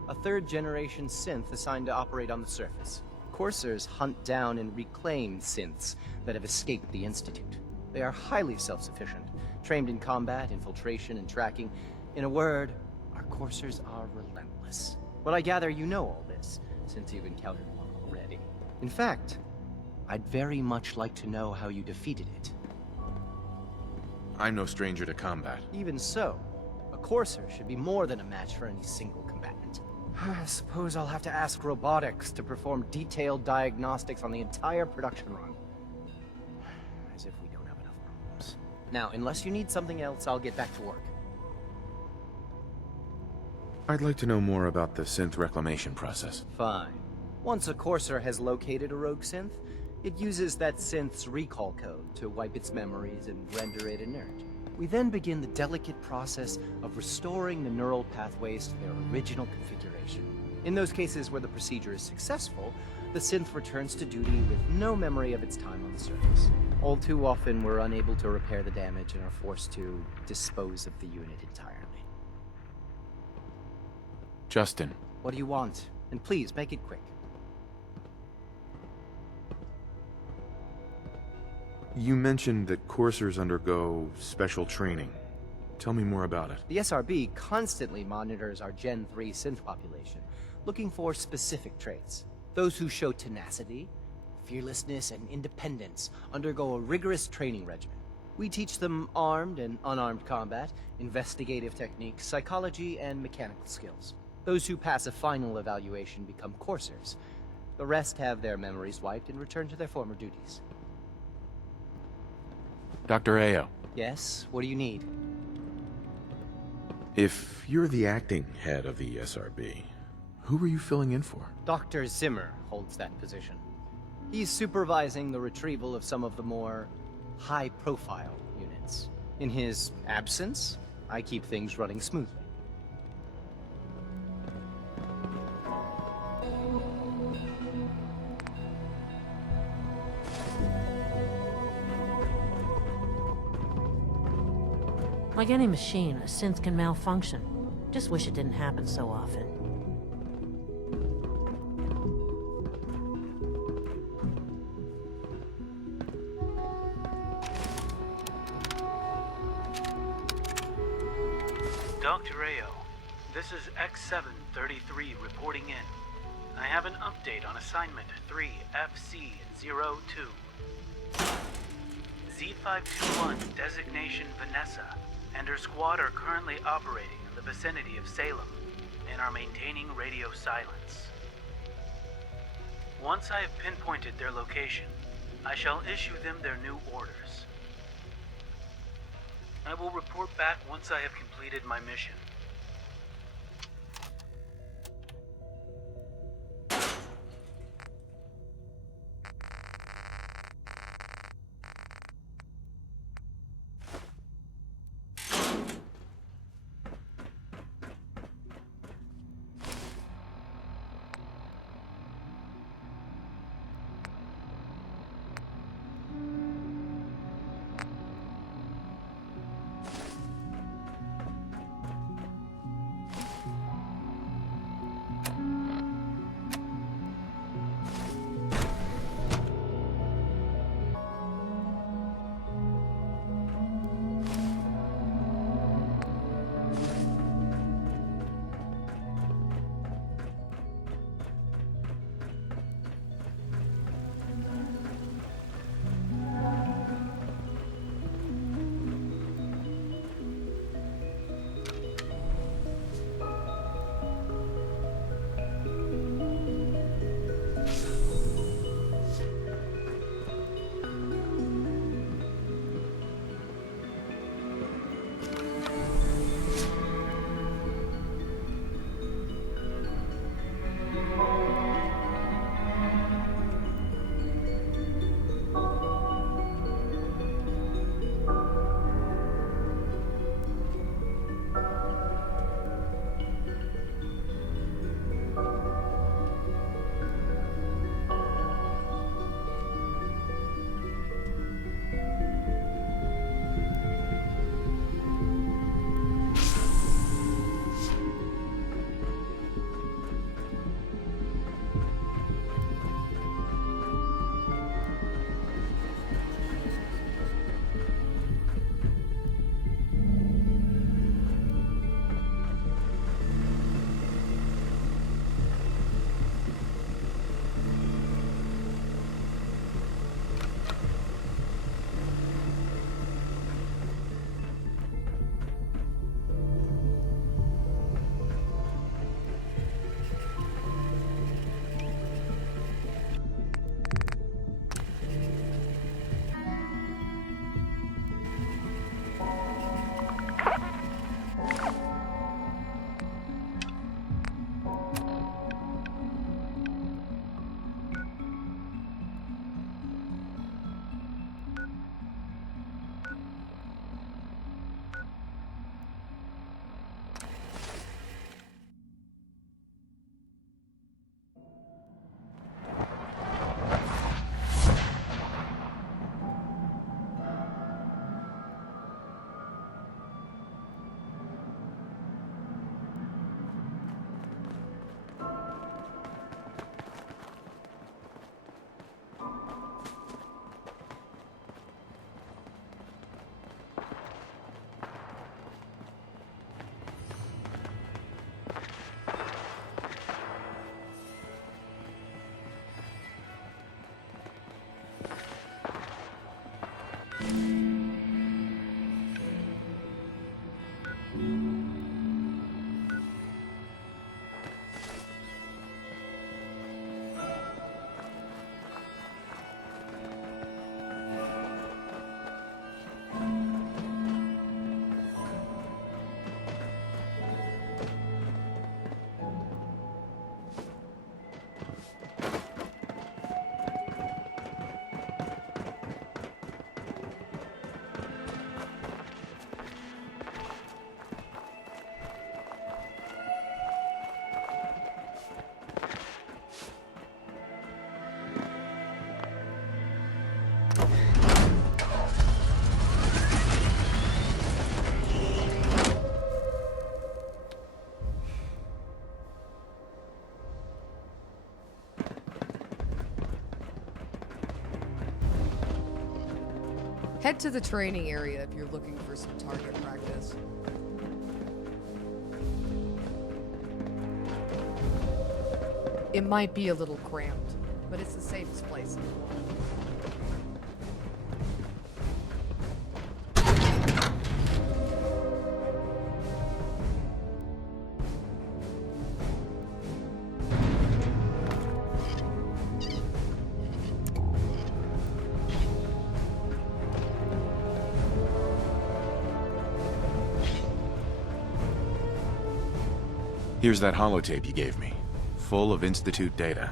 a third-generation synth assigned to operate on the surface. Coursers hunt down and reclaim synths that have escaped the Institute. They are highly self-sufficient, trained in combat, infiltration, and tracking. In a word, our coursers are relentless. Well, I gather you know all this, since you've encountered one already. In fact, I'd very much like to know how you defeated it. I'm no stranger to combat. Even so, a courser should be more than a match for any single combatant. I suppose I'll have to ask robotics to perform detailed diagnostics on the entire production run. As if we don't have enough problems. Now, unless you need something else, I'll get back to work. I'd like to know more about the synth reclamation process. Fine. Once a courser has located a rogue synth, it uses that synth's recall code to wipe its memories and render it inert. We then begin the delicate process of restoring the neural pathways to their original configuration. In those cases where the procedure is successful, the synth returns to duty with no memory of its time on the surface. All too often, we're unable to repair the damage and are forced to dispose of the unit entirely. Justin. What do you want? And please, make it quick. You mentioned that coursers undergo special training. Tell me more about it. The SRB constantly monitors our Gen 3 synth population, looking for specific traits. Those who show tenacity, fearlessness, and independence undergo a rigorous training regimen. We teach them armed and unarmed combat, investigative techniques, psychology, and mechanical skills. Those who pass a final evaluation become coursers. The rest have their memories wiped and return to their former duties. Dr. Ao. Yes? What do you need? If you're the acting head of the SRB, who are you filling in for? Dr. Zimmer holds that position. He's supervising the retrieval of some of the more high-profile units. In his absence, I keep things running smoothly. Like any machine, a synth can malfunction. Just wish it didn't happen so often. Dr. Ao, this is X733 reporting in. I have an update on assignment 3FC02. Z521 designation Vanessa and her squad are currently operating in the vicinity of Salem and are maintaining radio silence. Once I have pinpointed their location, I shall issue them their new orders. I will report back once I have completed my mission. Head to the training area if you're looking for some target practice. It might be a little cramped, but it's the safest place in the world. Here's that holotape you gave me, full of Institute data.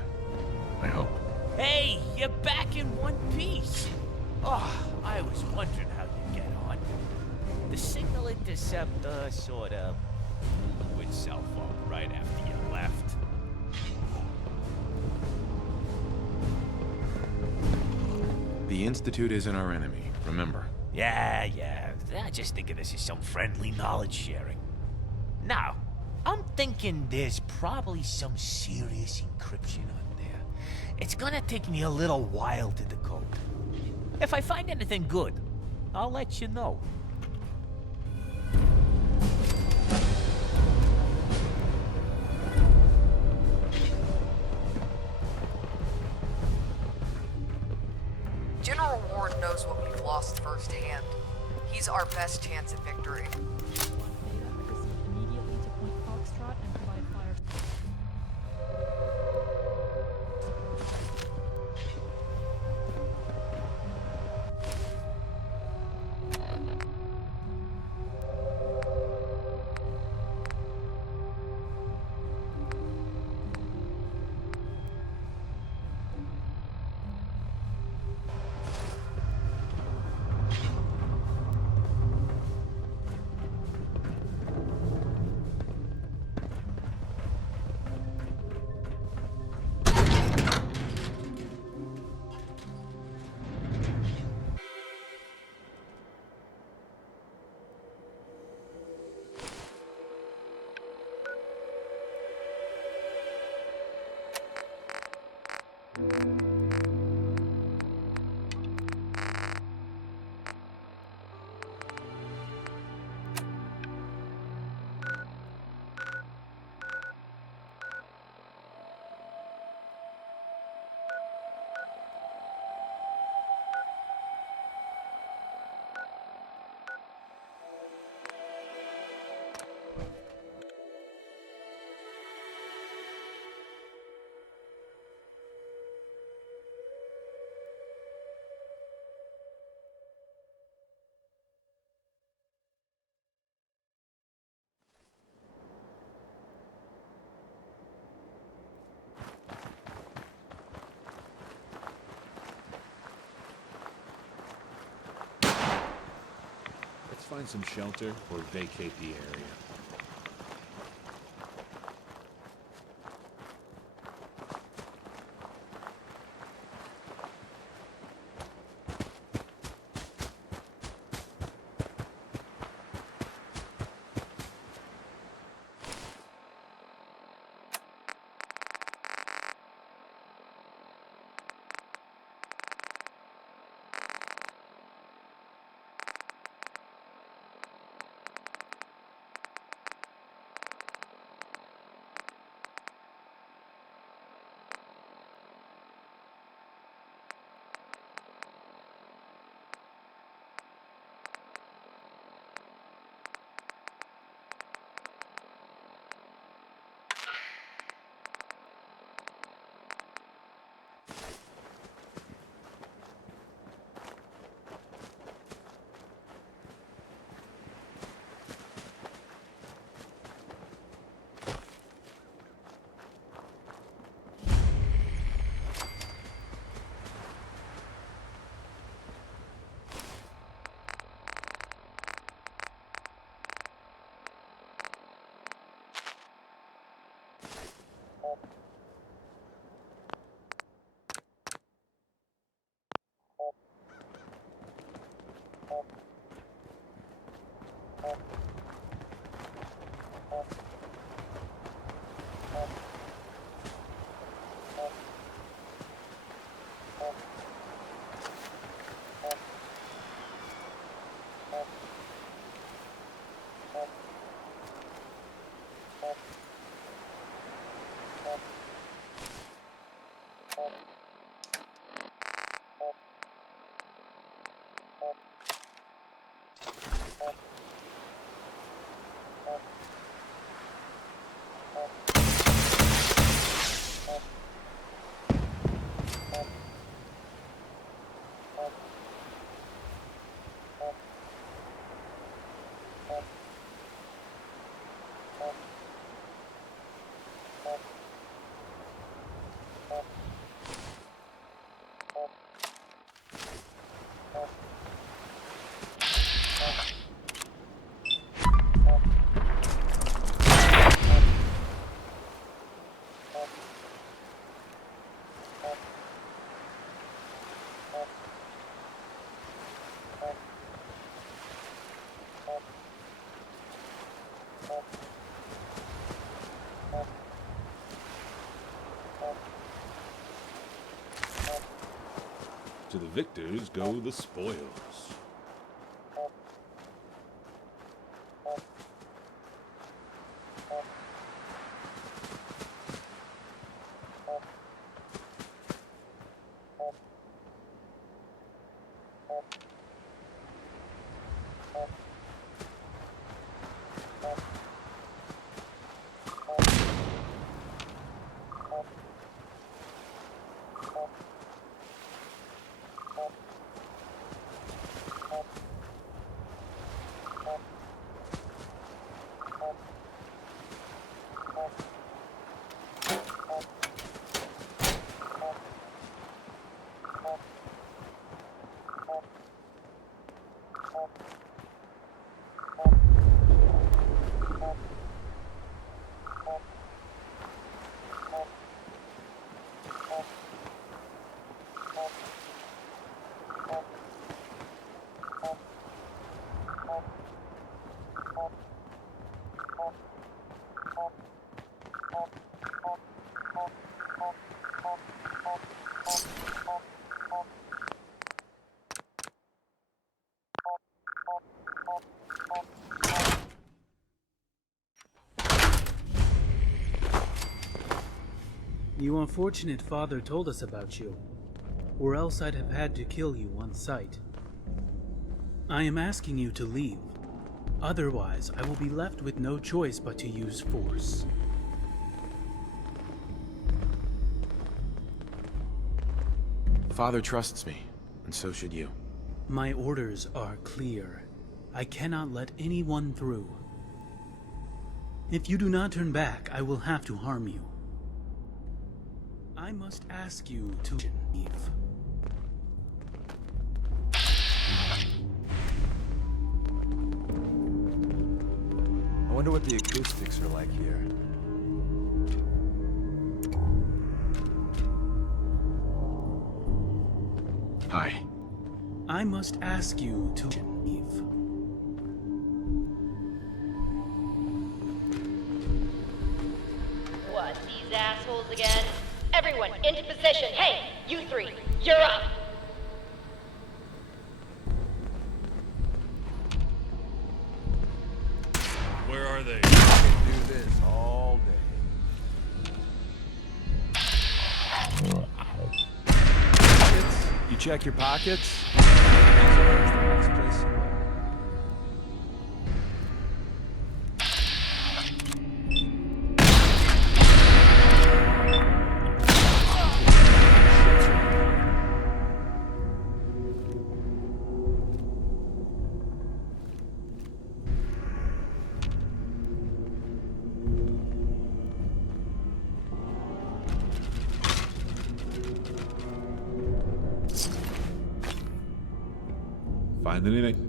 I hope. Hey, you're back in one piece. Oh, I was wondering how you get on. The signal interceptor sort of blew itself up right after you left. The Institute isn't our enemy, remember? Yeah. I just think of this as some friendly knowledge sharing. Now, I'm thinking there's probably some serious encryption on there. It's gonna take me a little while to decode. If I find anything good, I'll let you know. General Ward knows what we've lost firsthand. He's our best chance at victory. Immediately to Point Foxtrot and provide fire. Let's find some shelter or vacate the area. victors go the spoils. You unfortunate father told us about you, or else I'd have had to kill you on sight. I am asking you to leave. Otherwise, I will be left with no choice but to use force. Father trusts me, and so should you. My orders are clear. I cannot let anyone through. If you do not turn back, I will have to harm you. I must ask you to leave. I wonder what the acoustics are like here. Hi. I must ask you to leave. What, these assholes again? Everyone, into position. Hey, you three, you're up. Where are they? I can do this all day. Pockets? You check your pockets? Find anything?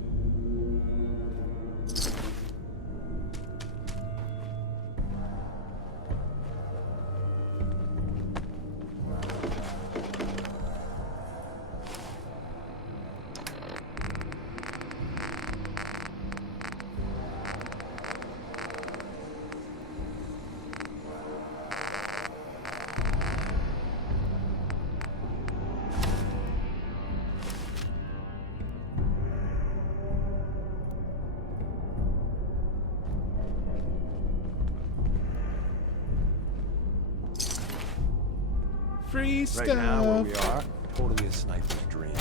Free stuff. Right now, where we are, totally a sniper's dream.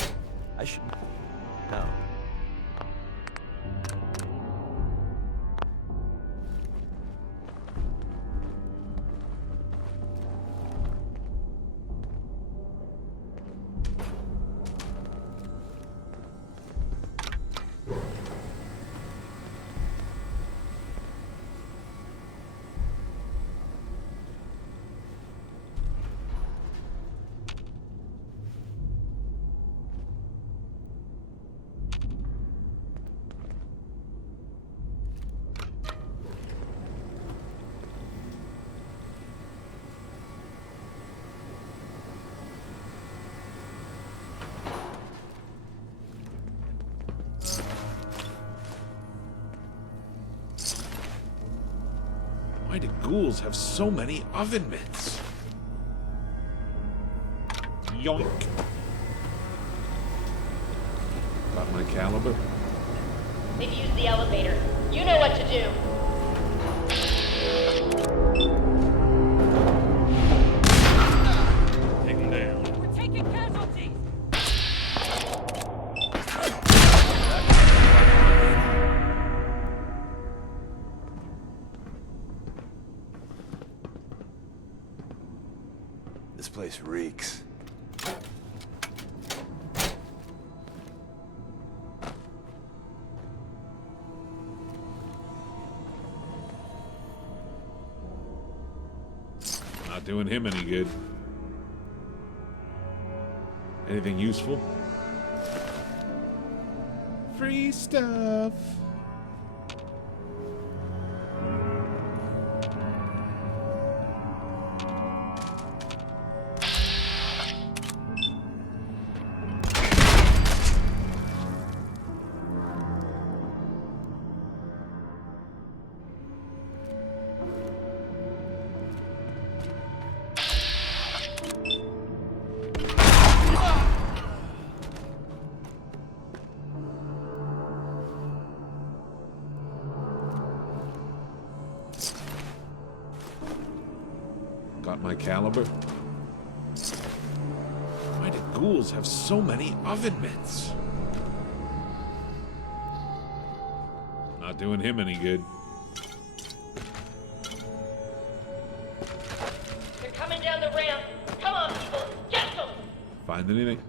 I should... No. Why do ghouls have so many oven mitts? Yoink. my caliber? They've used the elevator. You know what to do. Take him down. We're taking casualties! This place reeks. Not doing him any good. Anything useful? Free stuff. Got my caliber? Why did ghouls have so many oven mitts? Not doing him any good. They're coming down the ramp. Come on, people. Get them! Find anything?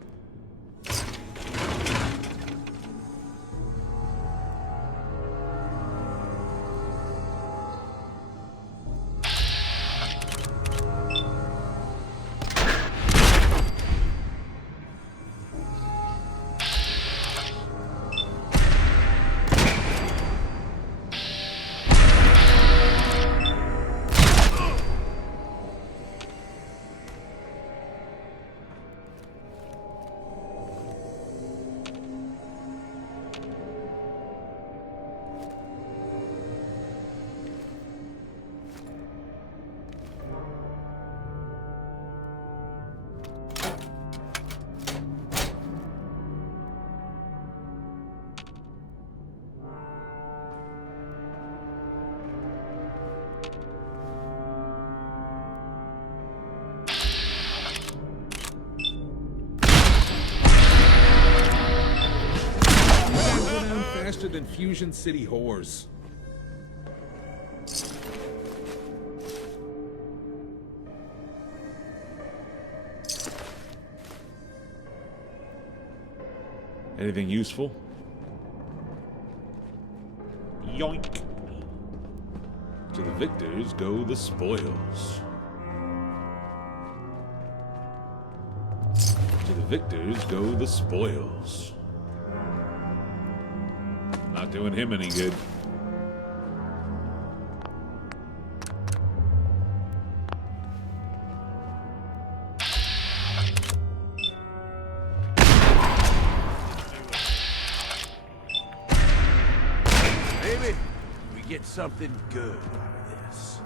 Faster than Fusion City whores. Anything useful? Yoink! To the victors go the spoils. To the victors go the spoils. Not doing him any good. Maybe we get something good out of this.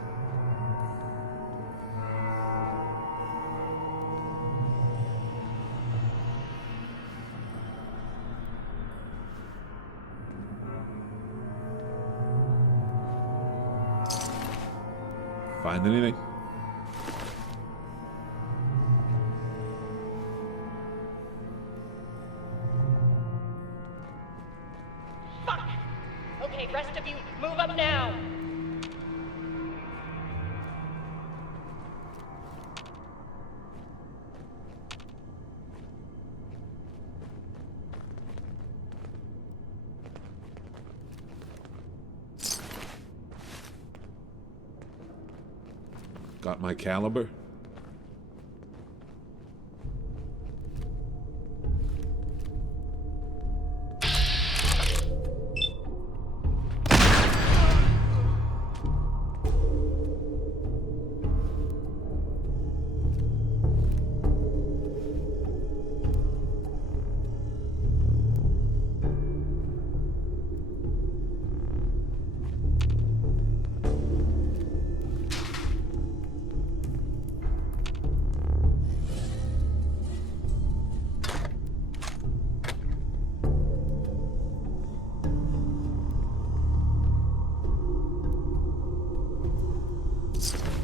Find anything? Fuck! Okay, rest of you, move up now! Got my caliber?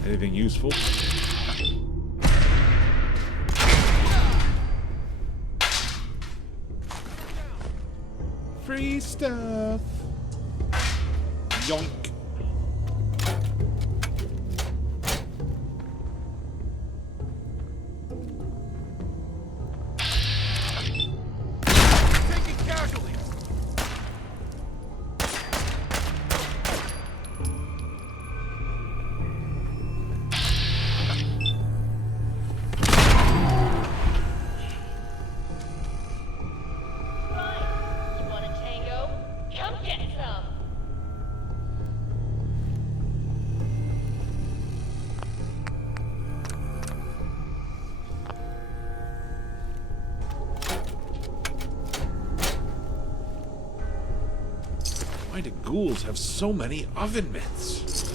Anything useful? Free stuff. Yoink. Taking casualties. You want a tango? Come get some! Why do ghouls have so many oven mitts?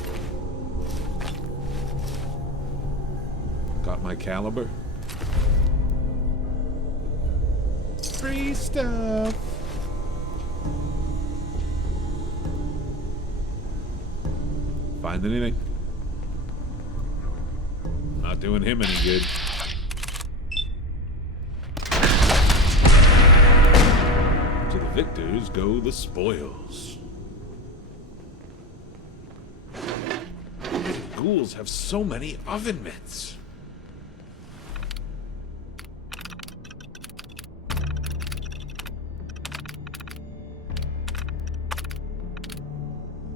Got my caliber? Free stuff. Find anything? Not doing him any good. To the victors go the spoils. Ghouls have so many oven mitts.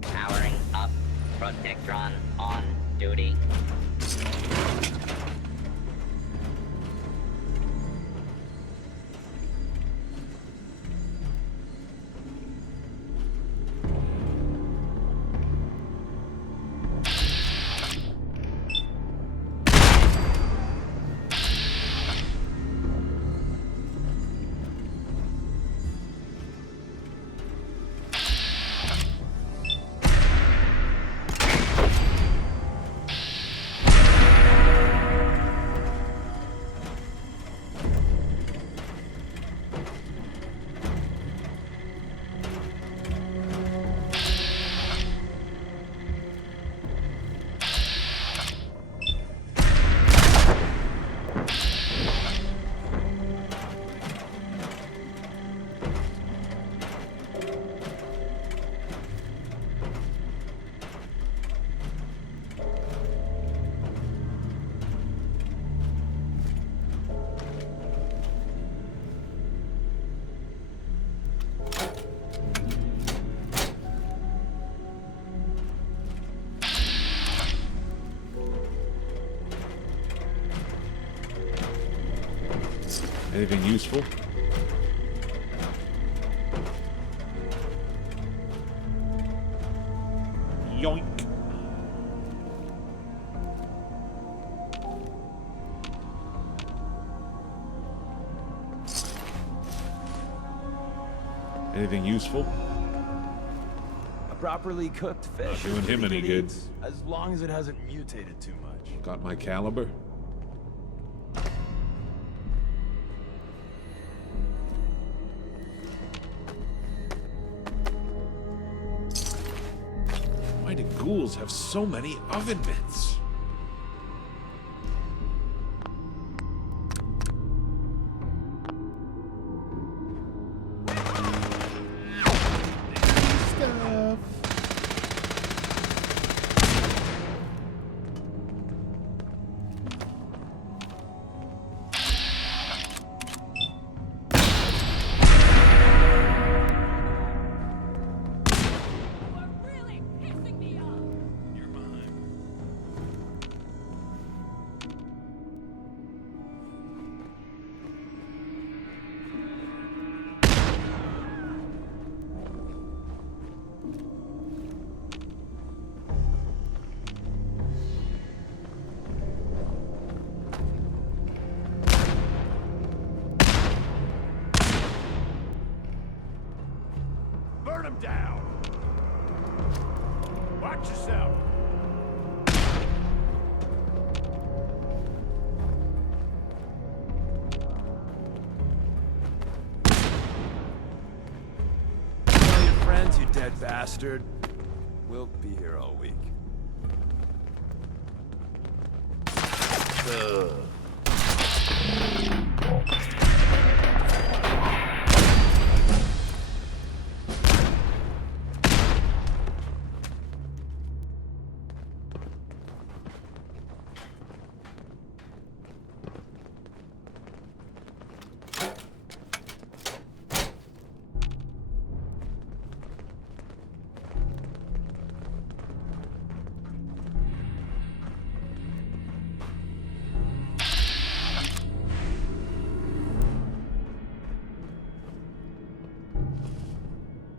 Powering up. Protectron on duty. Anything useful? Yoink. Anything useful? A properly cooked fish. Not doing him any good. As long as it hasn't mutated too much. Got my caliber? Why do ghouls have so many oven mitts? Stuff. Burn him down! Watch yourself! Tell your friends, you dead bastard. We'll be here all week.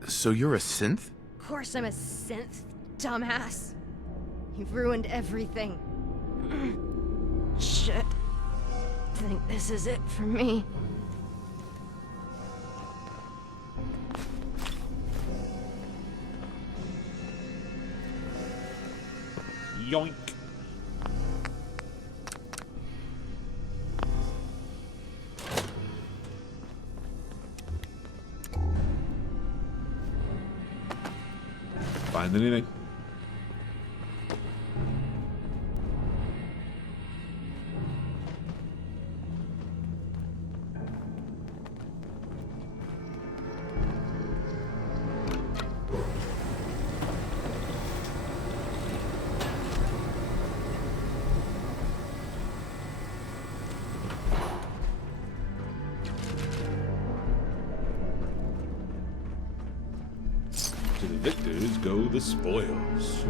So you're a synth? Of course I'm a synth, dumbass. You've ruined everything. Shit. I think this is it for me. Yoink. Find anything? To the victors go the spoils.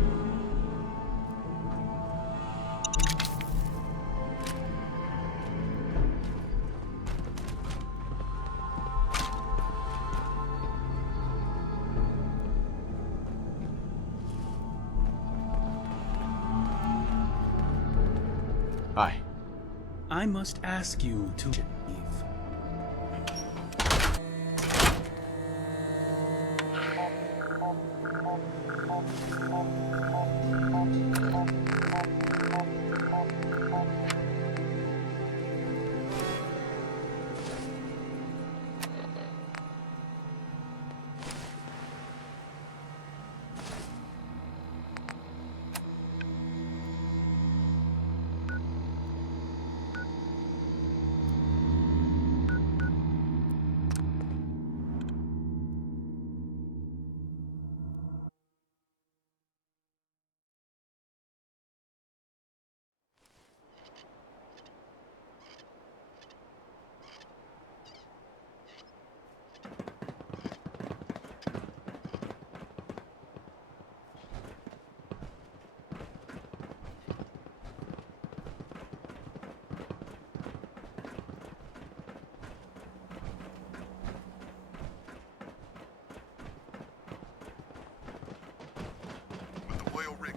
Hi. I must ask you to leave.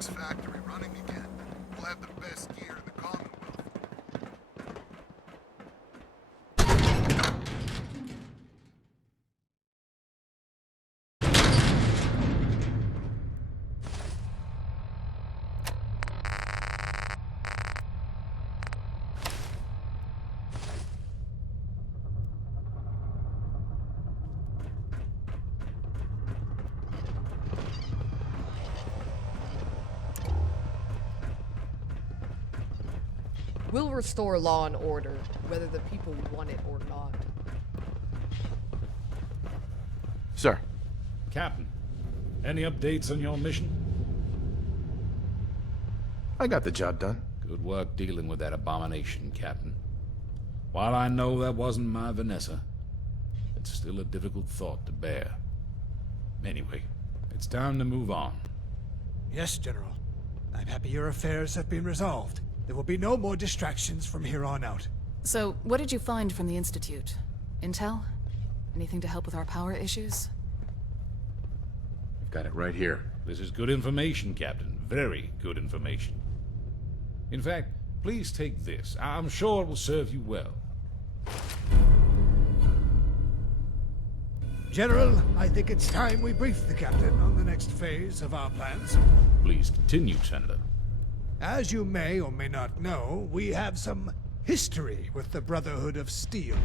Factory running again. We'll have the best gear in the Commonwealth. We'll restore law and order, whether the people want it or not. Sir. Captain, any updates on your mission? I got the job done. Good work dealing with that abomination, Captain. While I know that wasn't my Vanessa, it's still a difficult thought to bear. Anyway, it's time to move on. Yes, General. I'm happy your affairs have been resolved. There will be no more distractions from here on out. So, what did you find from the Institute? Intel? Anything to help with our power issues? I've got it right here. This is good information, Captain. Very good information. In fact, please take this. I'm sure it will serve you well. General, I think it's time we brief the Captain on the next phase of our plans. Please continue, Senator. As you may or may not know, we have some history with the Brotherhood of Steel.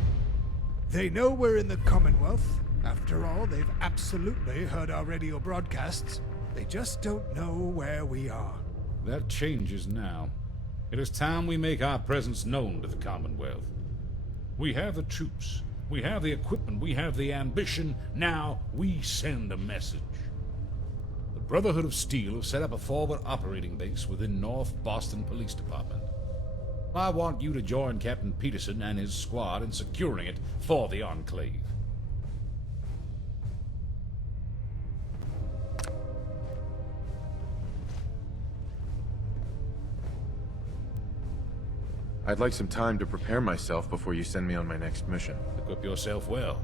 They know we're in the Commonwealth. After all, they've absolutely heard our radio broadcasts. They just don't know where we are. That changes now. It is time we make our presence known to the Commonwealth. We have the troops, we have the equipment, we have the ambition. Now we send a message. The Brotherhood of Steel have set up a forward operating base within North Boston Police Department. I want you to join Captain Peterson and his squad in securing it for the Enclave. I'd like some time to prepare myself before you send me on my next mission. Equip yourself well.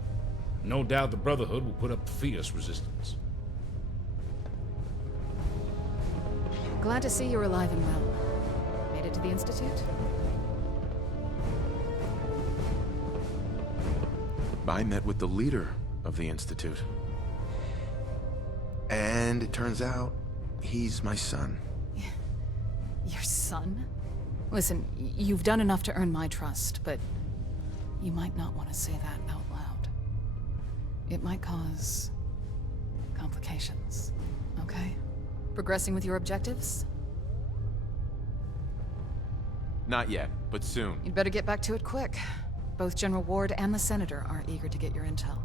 No doubt the Brotherhood will put up fierce resistance. Glad to see you're alive and well. Made it to the Institute? I met with the leader of the Institute. And it turns out, he's my son. Your son? Listen, you've done enough to earn my trust, but you might not want to say that out loud. It might cause complications, okay? Progressing with your objectives? Not yet, but soon. You'd better get back to it quick. Both General Ward and the Senator are eager to get your intel.